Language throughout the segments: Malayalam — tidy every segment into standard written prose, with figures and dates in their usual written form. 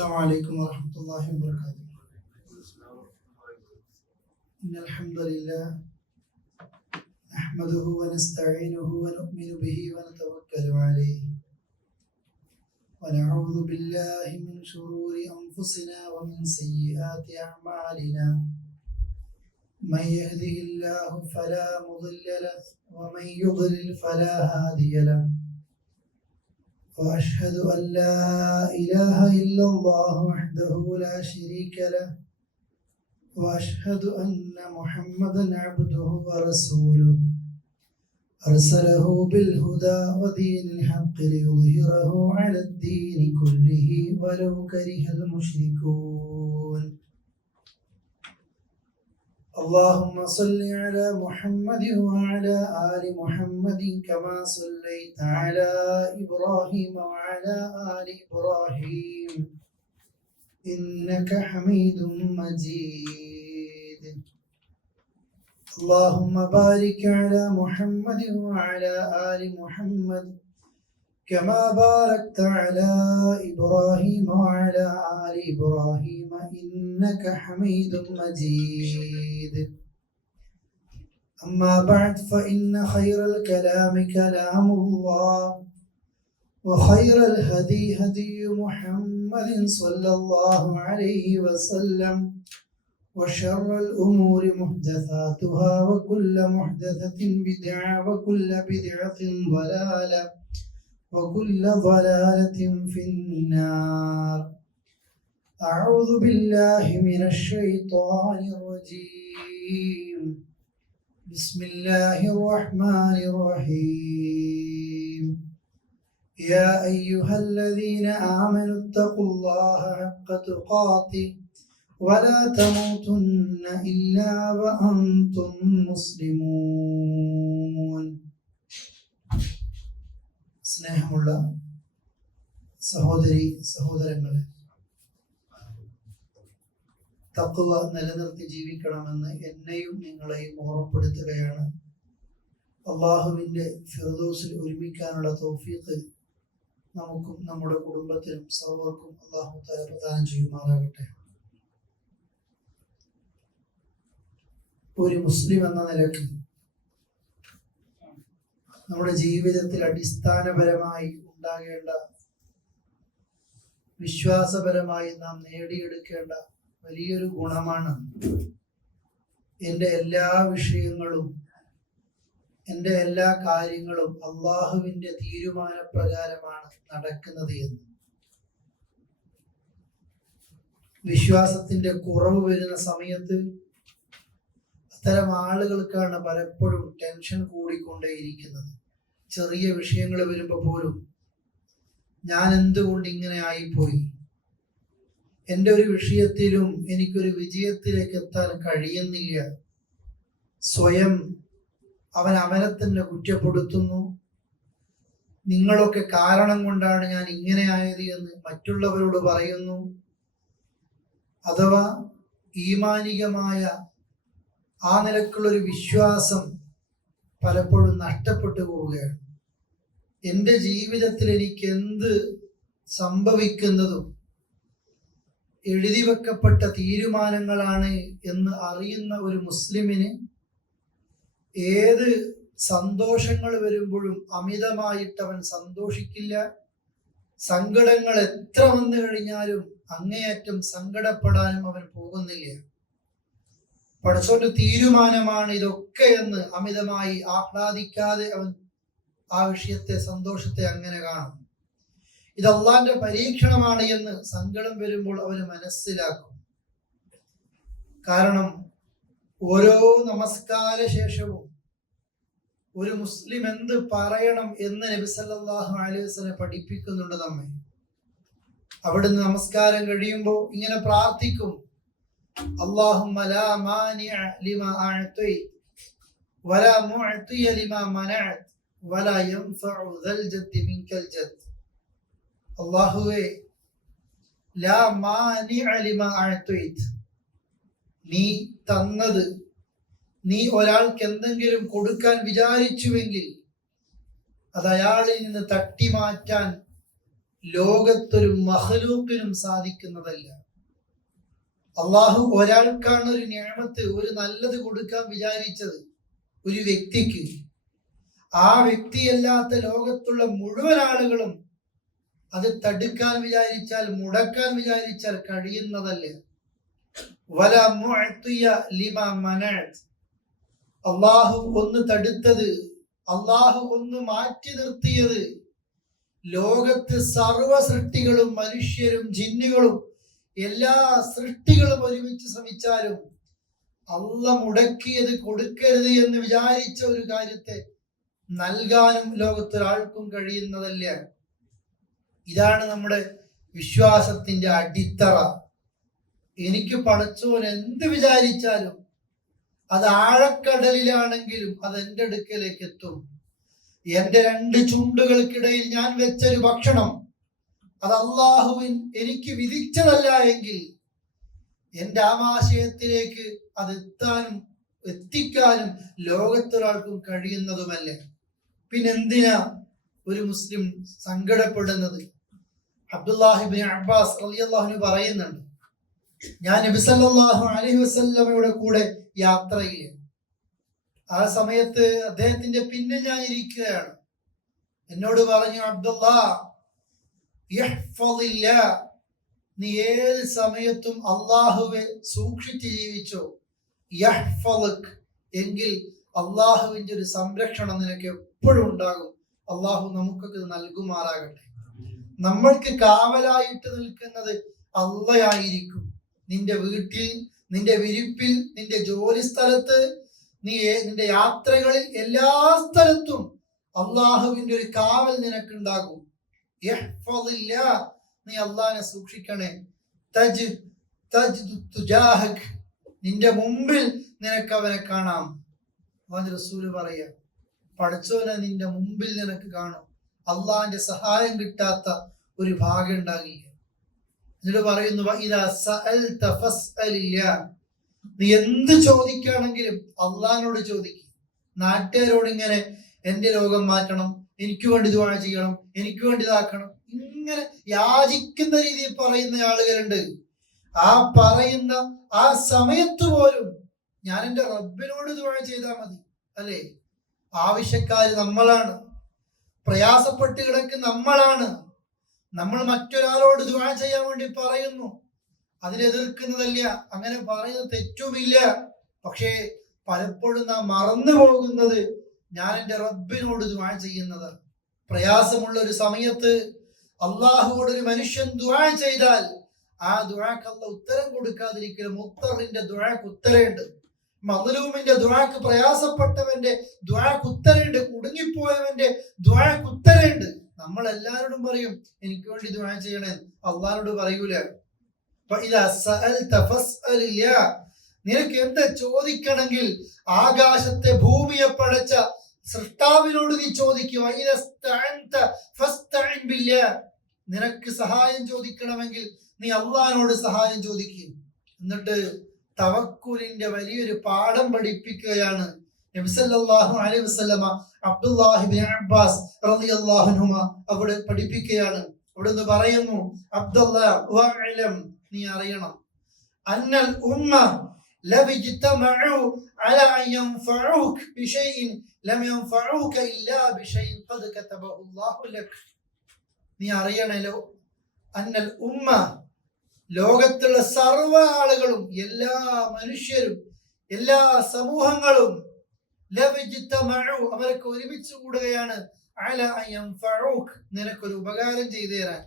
السلام عليكم ورحمة الله وبركاته. إن الحمد لله نحمده ونستعينه ونؤمن به ونتوكل عليه ونعوذ بالله من شرور أنفسنا ومن سيئات أعمالنا. من يهده الله فلا مضل له ومن يضلل فلا هادي له. وأشهد أن لا إله إلا الله وحده لا شريك له وأشهد أن محمدا عبده ورسوله أرسله بالهدى ودين الحق ليظهره على الدين كله ولو كره المشركون. اللهم صل على محمد وعلى آل محمد كما صليت على إبراهيم وعلى آل إبراهيم إنك حميد مجيد. اللهم بارك على محمد وعلى آل محمد كما باركت على إبراهيم وعلى آل إبراهيم إنك حميد مجيد. أما بعد فإن خير الكلام كلام الله وخير الهدي هدي محمد صلى الله عليه وسلم وشر الأمور محدثاتها وكل محدثة بدعة وكل بدعة ضلالة وكل ضلالة في النار. أعوذ بالله من الشيطان الرجيم. بسم الله الرحمن الرحيم. يا أيها الذين آمنوا اتقوا الله حق تقاته ولا تموتن إلا وأنتم مسلمون. സ്നേഹമുള്ള സഹോദരി സഹോദരങ്ങളെ, തഖ്വ നിലനിർത്തി ജീവിക്കണമെന്ന് എന്നെയും നിങ്ങളെയും ഓർമ്മപ്പെടുത്തുകയാണ്. അള്ളാഹുവിൻ്റെ ഫിർദൗസിൽ ഒരുമിക്കാനുള്ള തൗഫീഖ് നമുക്കും നമ്മുടെ കുടുംബത്തിനും സർവർക്കും അള്ളാഹു തആല പ്രദാനം ചെയ്യുമാറാകട്ടെ. ഒരു മുസ്ലിം എന്ന നിലയ്ക്ക് നമ്മുടെ ജീവിതത്തിൽ അടിസ്ഥാനപരമായി ഉണ്ടാകേണ്ട, വിശ്വാസപരമായി നാം നേടിയെടുക്കേണ്ട വലിയൊരു ഗുണമാണ് എൻ്റെ എല്ലാ വിഷയങ്ങളും, എൻ്റെ എല്ലാ കാര്യങ്ങളും അള്ളാഹുവിൻ്റെ തീരുമാനപ്രകാരമാണ് നടക്കുന്നത് എന്ന്. വിശ്വാസത്തിൻ്റെ കുറവ് വരുന്ന സമയത്ത് അത്തരം ആളുകൾക്കാണ് പലപ്പോഴും ടെൻഷൻ കൂടിക്കൊണ്ടേയിരിക്കുന്നത്. ചെറിയ വിഷയങ്ങൾ വരുമ്പോൾ പോലും ഞാൻ എന്തുകൊണ്ട് ഇങ്ങനെ ആയിപ്പോയി, എൻ്റെ ഒരു വിഷയത്തിലും എനിക്കൊരു വിജയത്തിലേക്ക് എത്താൻ കഴിയുന്നില്ല. സ്വയം അവനെ തന്നെ കുറ്റപ്പെടുത്തുന്നു. നിങ്ങളൊക്കെ കാരണം കൊണ്ടാണ് ഞാൻ ഇങ്ങനെ ആയത് എന്ന് മറ്റുള്ളവരോട് പറയുന്നു. അഥവാ ഈമാനികമായ ആ നിലക്കുള്ളൊരു വിശ്വാസം പലപ്പോഴും നഷ്ടപ്പെട്ടു പോവുകയാണ്. എൻ്റെ ജീവിതത്തിൽ എനിക്ക് എന്ത് സംഭവിക്കുന്നതും എഴുതി വെക്കപ്പെട്ട തീരുമാനങ്ങളാണ് എന്ന് അറിയുന്ന ഒരു മുസ്ലിമിന് ഏത് സന്തോഷങ്ങൾ വരുമ്പോഴും അമിതമായിട്ട് അവൻ സന്തോഷിക്കില്ല. സങ്കടങ്ങൾ എത്ര വന്നു കഴിഞ്ഞാലും അങ്ങേയറ്റം സങ്കടപ്പെടാനും അവൻ പോകുന്നില്ല. പടച്ചോന്റെ തീരുമാനമാണ് ഇതൊക്കെ എന്ന് അമിതമായി ആഹ്ലാദിക്കാതെ അവൻ ആ വിഷയത്തെ, സന്തോഷത്തെ അങ്ങനെ കാണും. ഇത് അള്ളാന്റെ പരീക്ഷണമാണ് എന്ന് സങ്കടം വരുമ്പോൾ അവന് മനസ്സിലാക്കും. കാരണം ഓരോ നമസ്കാര ശേഷവും ഒരു മുസ്ലിം എന്ത് പറയണം എന്ന് നബി സല്ലല്ലാഹു അലൈഹി വസല്ലം പഠിപ്പിക്കുന്നുണ്ട് നമ്മെ. അവിടുന്ന് നമസ്കാരം കഴിയുമ്പോൾ ഇങ്ങനെ പ്രാർത്ഥിക്കും: اللهم لا مانع لما أعطيت ولا معطي لما منعت ولا ينفع ذا الجد منك الجد. അല്ലാഹുവേ, ലാ മാനിഅ ലിമാ അഅതൈത്, നീ തന്നത്, നീ ഒരാൾക്ക് എന്തെങ്കിലും കൊടുക്കാൻ വിചാരിച്ചുവെങ്കിൽ അത് അയാളിൽ നിന്ന് തട്ടി മാറ്റാൻ ലോകത്തൊരു മഖ്ലൂക്കിനും സാധിക്കുന്നതല്ല. അള്ളാഹു ഒരാൾക്കാണ് ഒരു നിഅമത്ത്, ഒരു നല്ലത് കൊടുക്കാൻ വിചാരിച്ചത് ഒരു വ്യക്തിക്ക്. ആ വ്യക്തിയല്ലാത്ത ലോകത്തുള്ള മുഴുവൻ ആളുകളും അത് തടുക്കാൻ വിചാരിച്ചാൽ, മുടക്കാൻ വിചാരിച്ചാൽ കഴിയുന്നതല്ല. വല മുഅ്തിയ ലിമാ മനഅത്. അള്ളാഹു ഒന്ന് തടുത്തത്, അള്ളാഹു ഒന്ന് മാറ്റി നിർത്തിയത്, ലോകത്ത് സർവ സൃഷ്ടികളും മനുഷ്യരും ജിന്നുകളും എല്ലാ സൃഷ്ടികളും ഒരുമിച്ച് ശ്രമിച്ചാലും അള്ളാഹ് മുടക്കിയത് കൊടുക്കരുത് എന്ന് വിചാരിച്ച ഒരു കാര്യത്തെ നൽകാനും ലോകത്തൊരാൾക്കും കഴിയുന്നതല്ല. ഇതാണ് നമ്മുടെ വിശ്വാസത്തിന്റെ അടിത്തറ. എനിക്ക് പടച്ചോൻ എന്ത് വിചാരിച്ചാലും അത് ആഴക്കടലിലാണെങ്കിലും അത് എൻ്റെ അടുക്കലേക്ക് എത്തും. എന്റെ 2 ചുണ്ടുകൾക്കിടയിൽ ഞാൻ വെച്ചൊരു ഭക്ഷണം അത് അള്ളാഹുവിൻ എനിക്ക് വിധിച്ചതല്ല എങ്കിൽ എന്റെ ആമാശയത്തിലേക്ക് അത് എത്തിക്കാനും ലോകത്തൊരാൾക്കും കഴിയുന്നതുമല്ല. പിന്നെന്തിനാ ഒരു മുസ്ലിം സങ്കടപ്പെടുന്നത്? അബ്ദുല്ലാഹി ഇബ്നു അബ്ബാസ് റളിയല്ലാഹു അൻഹു പറയുന്നുണ്ട്, ഞാൻ നബി സല്ലല്ലാഹു അലൈഹി വസല്ലമയുടെ കൂടെ യാത്ര ചെയ്യുക. ആ സമയത്ത് അദ്ദേഹത്തിന്റെ പിന്നിൽ ഞാൻ ഇരിക്കുകയാണ്. എന്നോട് പറഞ്ഞു, അബ്ദുല്ലാ യഹ്ഫളില്ലാ, നീ ഏത് സമയത്തും അള്ളാഹുവെ സൂക്ഷിച്ച് ജീവിച്ചോ. യഹ്ഫളുക്, എങ്കിൽ അള്ളാഹുവിന്റെ ഒരു സംരക്ഷണം നിനക്ക് എപ്പോഴും ഉണ്ടാകും. അള്ളാഹു നമുക്കൊക്കെ നൽകുമാറാകട്ടെ. നമ്മൾക്ക് കാവലായിട്ട് നിൽക്കുന്നത് അള്ളയായിരിക്കും. നിന്റെ വീട്ടിൽ, നിന്റെ വിരിപ്പിൽ, നിന്റെ ജോലി സ്ഥലത്ത്, നിന്റെ യാത്രകളിൽ, എല്ലാ സ്ഥലത്തും അള്ളാഹുവിന്റെ ഒരു കാവൽ നിനക്കുണ്ടാകും. നീ അള്ളാഹിനെ സൂക്ഷിക്കണേ. നിന്റെ മുമ്പിൽ നിനക്ക് അവനെ കാണാം. റസൂല് പറയാ, പഠിച്ചവനെ നിന്റെ മുമ്പിൽ നിനക്ക് കാണും. അള്ളാഹിന്റെ സഹായം കിട്ടാത്ത ഒരു ഭാഗ്യം ഉണ്ടാകില്ല. എന്നിട്ട് പറയുന്നു, നീ എന്ത് ചോദിക്കുകയാണെങ്കിലും അള്ളാഹിനോട് ചോദിക്കും. നാട്ടുകാരോട് ഇങ്ങനെ എന്റെ രോഗം മാറ്റണം, എനിക്ക് വേണ്ടി ദുആ ചെയ്യണം, എനിക്ക് വേണ്ടി ഇതാക്കണം, ഇങ്ങനെ യാചിക്കുന്ന രീതിയിൽ പറയുന്ന ആളുകളുണ്ട്. ആ പറയുന്ന ആ സമയത്ത് പോലും ഞാൻ എൻ്റെ റബ്ബിനോട് ദുആ ചെയ്താൽ മതി, അല്ലേ? ആവശ്യക്കാര് നമ്മളാണ്, പ്രയാസപ്പെട്ട് കിടക്കുന്ന നമ്മളാണ്. നമ്മൾ മറ്റൊരാളോട് ദുആ ചെയ്യാൻ വേണ്ടി പറയുന്നു, അതിലെതിർക്കുന്നതല്ല, അങ്ങനെ പറയുന്നത് തെറ്റുമില്ല. പക്ഷേ പലപ്പോഴും നാം മറന്നു പോകുന്നത് ഞാൻ എൻ്റെ റബ്ബിനോട് ദുആ ചെയ്യുന്നത്. പ്രയാസമുള്ള ഒരു സമയത്ത് അള്ളാഹുവോട് ഒരു മനുഷ്യൻ ദുആ ചെയ്താൽ ആ ദുആക്ക് അല്ലാഹ് ഉത്തരം കൊടുക്കാതിരിക്കലും. മുത്തറിന്റെ ദുആക്ക് ഉത്തരമുണ്ട്, മദ്ലൂമിന്റെ ദുആക്ക്, പ്രയാസപ്പെട്ടവന്റെ ദുആക്ക് ഉത്തരമുണ്ട്, കുടുങ്ങിപ്പോയവന്റെ ദുആക്ക് ഉത്തരമുണ്ട്. നമ്മൾ എല്ലാവരോടും പറയും എനിക്ക് വേണ്ടി ദുആ ചെയ്യണേ, അള്ളാഹുവോട് പറയൂല. നിനക്ക് എന്താ ചോദിക്കണമെങ്കിൽ ആകാശത്തെ ഭൂമിയെ പടച്ച സൃഷ്ടാവിനോട് നീ ചോദിക്കുക. നിനക്ക് സഹായം ചോദിക്കണമെങ്കിൽ നീ അള്ളാഹിനോട് സഹായം ചോദിക്കും. എന്നിട്ട് തവക്കുലിന്റെ വലിയൊരു പാഠം പഠിപ്പിക്കുകയാണ് നബി സല്ലല്ലാഹു അലൈഹി വസല്ലമ അബ്ദുല്ലാഹി ഇബ്നു അബ്ബാസ് റളിയല്ലാഹു അൻഹുമ അവിടെ പഠിപ്പിക്കുകയാണ്. അവിടെ നിന്ന് പറയുന്നു, അബ്ദുല്ലാ വഅലം, നീ അറിയണം, അന്നൽ ഉമ്മ ലവിജ്തമഉ അലാ അൻ യൻഫഉക ബിശൈഇൻ ലം യൻഫഉക ഇല്ലാ ബിശൈഇൻ ഖദ് കതബഹു അല്ലാഹു ലക. നീ അറിയണല്ലോ, അന്നൽ ഉമ്മ, ലോകത്തുള്ള സർവ്വ ആളുകളും, എല്ലാ മനുഷ്യരും, എല്ലാ സമൂഹങ്ങളും, ലവിജ്തമഉ, അവർക്ക് ഒരുമിച്ച് കൂടുകയാണ്, അലാ അൻ യൻഫഉക, നിനക്കൊരു ഉപകാരം ചെയ്തു തരാൻ.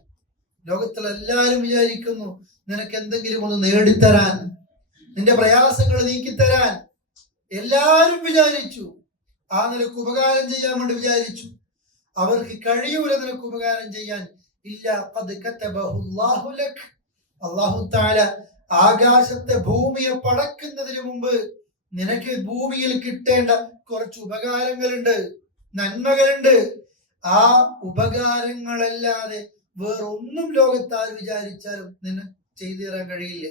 ലോകത്തുള്ള എല്ലാവരും വിചാരിക്കുന്നു നിനക്ക് എന്തെങ്കിലും ഒന്ന് നേടിത്തരാൻ, നിന്റെ പ്രയാസങ്ങൾ നീക്കിത്തരാൻ എല്ലാവരും വിചാരിച്ചു. ആ നിനക്ക് ഉപകാരം ചെയ്യാൻ വേണ്ടി വിചാരിച്ചു. അവർക്ക് കഴിയൂല നിനക്ക് ഉപകാരം ചെയ്യാൻ. ഇല്ല, ഖദ് കതബഹു അല്ലാഹു ലക. അല്ലാഹു തആല ആകാശത്തെ ഭൂമിയെ പടക്കുന്നതിന് മുമ്പ് നിനക്ക് ഭൂമിയിൽ കിട്ടേണ്ട കുറച്ച് ഉപകാരങ്ങളുണ്ട്, നന്മകളുണ്ട്. ആ ഉപകാരങ്ങളല്ലാതെ വേറൊന്നും ലോകത്താൽ വിചാരിച്ചാലും നിന്നെ ചെയ്തു തരാൻ കഴിയില്ല.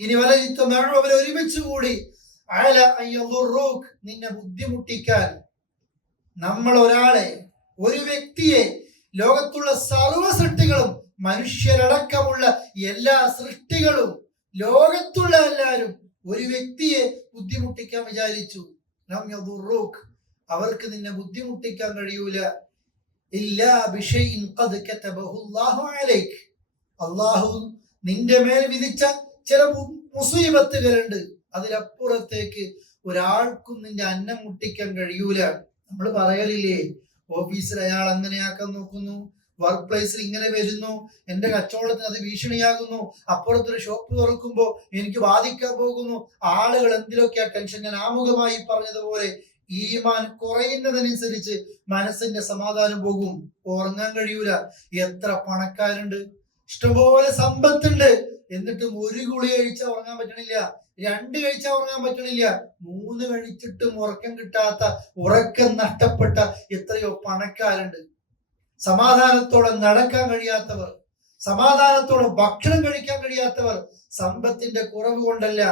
ഇനി അവർ ഒരുമിച്ച് കൂടി നിന്നെ ബുദ്ധിമുട്ടിക്കാൻ, നമ്മൾ ഒരാളെ, ഒരു വ്യക്തിയെ ലോകത്തുള്ള സർവ്വ സൃഷ്ടികളും, മനുഷ്യരടക്കമുള്ള എല്ലാ സൃഷ്ടികളും, ലോകത്തുള്ള എല്ലാവരും ഒരു വ്യക്തിയെ ബുദ്ധിമുട്ടിക്കാൻ വിചാരിച്ചു. ലം യദുറൂക്, അവർക്ക് നിന്നെ ബുദ്ധിമുട്ടിക്കാൻ കഴിയൂല. ഇല്ലാ ബിശൈഇൻ ഖദ് കതബഹു അല്ലാഹു അലൈക്, അല്ലാഹു നിന്റെ മേൽ വിധിച്ച ചില മുസീബത്തുകളുണ്ട്, അതിലപ്പുറത്തേക്ക് ഒരാൾക്കും നിന്റെ അന്നം മുട്ടിക്കാൻ കഴിയൂല. നമ്മൾ പറയലില്ലേ, ഓഫീസിൽ അയാൾ അങ്ങനെയാക്കാൻ നോക്കുന്നു, വർക്ക് പ്ലേസിൽ ഇങ്ങനെ വരുന്നു, എന്റെ കച്ചവടത്തിന് അത് ഭീഷണിയാകുന്നു, അപ്പുറത്തൊരു ഷോപ്പ് തുറക്കുമ്പോൾ എനിക്ക് ബാധിക്കാൻ പോകുന്നു, ആളുകൾ എന്തിലൊക്കെയാ ടെൻഷൻ. ഞാൻ ആമുഖമായി പറഞ്ഞതുപോലെ ഈമാൻ കുറയുന്നതിനനുസരിച്ച് മനസ്സിന്റെ സമാധാനം പോകും, ഉറങ്ങാൻ കഴിയൂല. എത്ര പണക്കാരുണ്ട്, ഇഷ്ടംപോലെ സമ്പത്തുണ്ട്, എന്നിട്ടും ഒരു ഗുളി കഴിച്ചാൽ ഉറങ്ങാൻ പറ്റണില്ല, 2 കഴിച്ചാൽ ഉറങ്ങാൻ പറ്റണില്ല, 3 കഴിച്ചിട്ടും ഉറക്കം കിട്ടാത്ത, ഉറക്കം നഷ്ടപ്പെട്ട എത്രയോ പണക്കാരുണ്ട്. സമാധാനത്തോടെ നടക്കാൻ കഴിയാത്തവർ, സമാധാനത്തോടെ ഭക്ഷണം കഴിക്കാൻ കഴിയാത്തവർ, സമ്പത്തിന്റെ കുറവ് കൊണ്ടല്ല,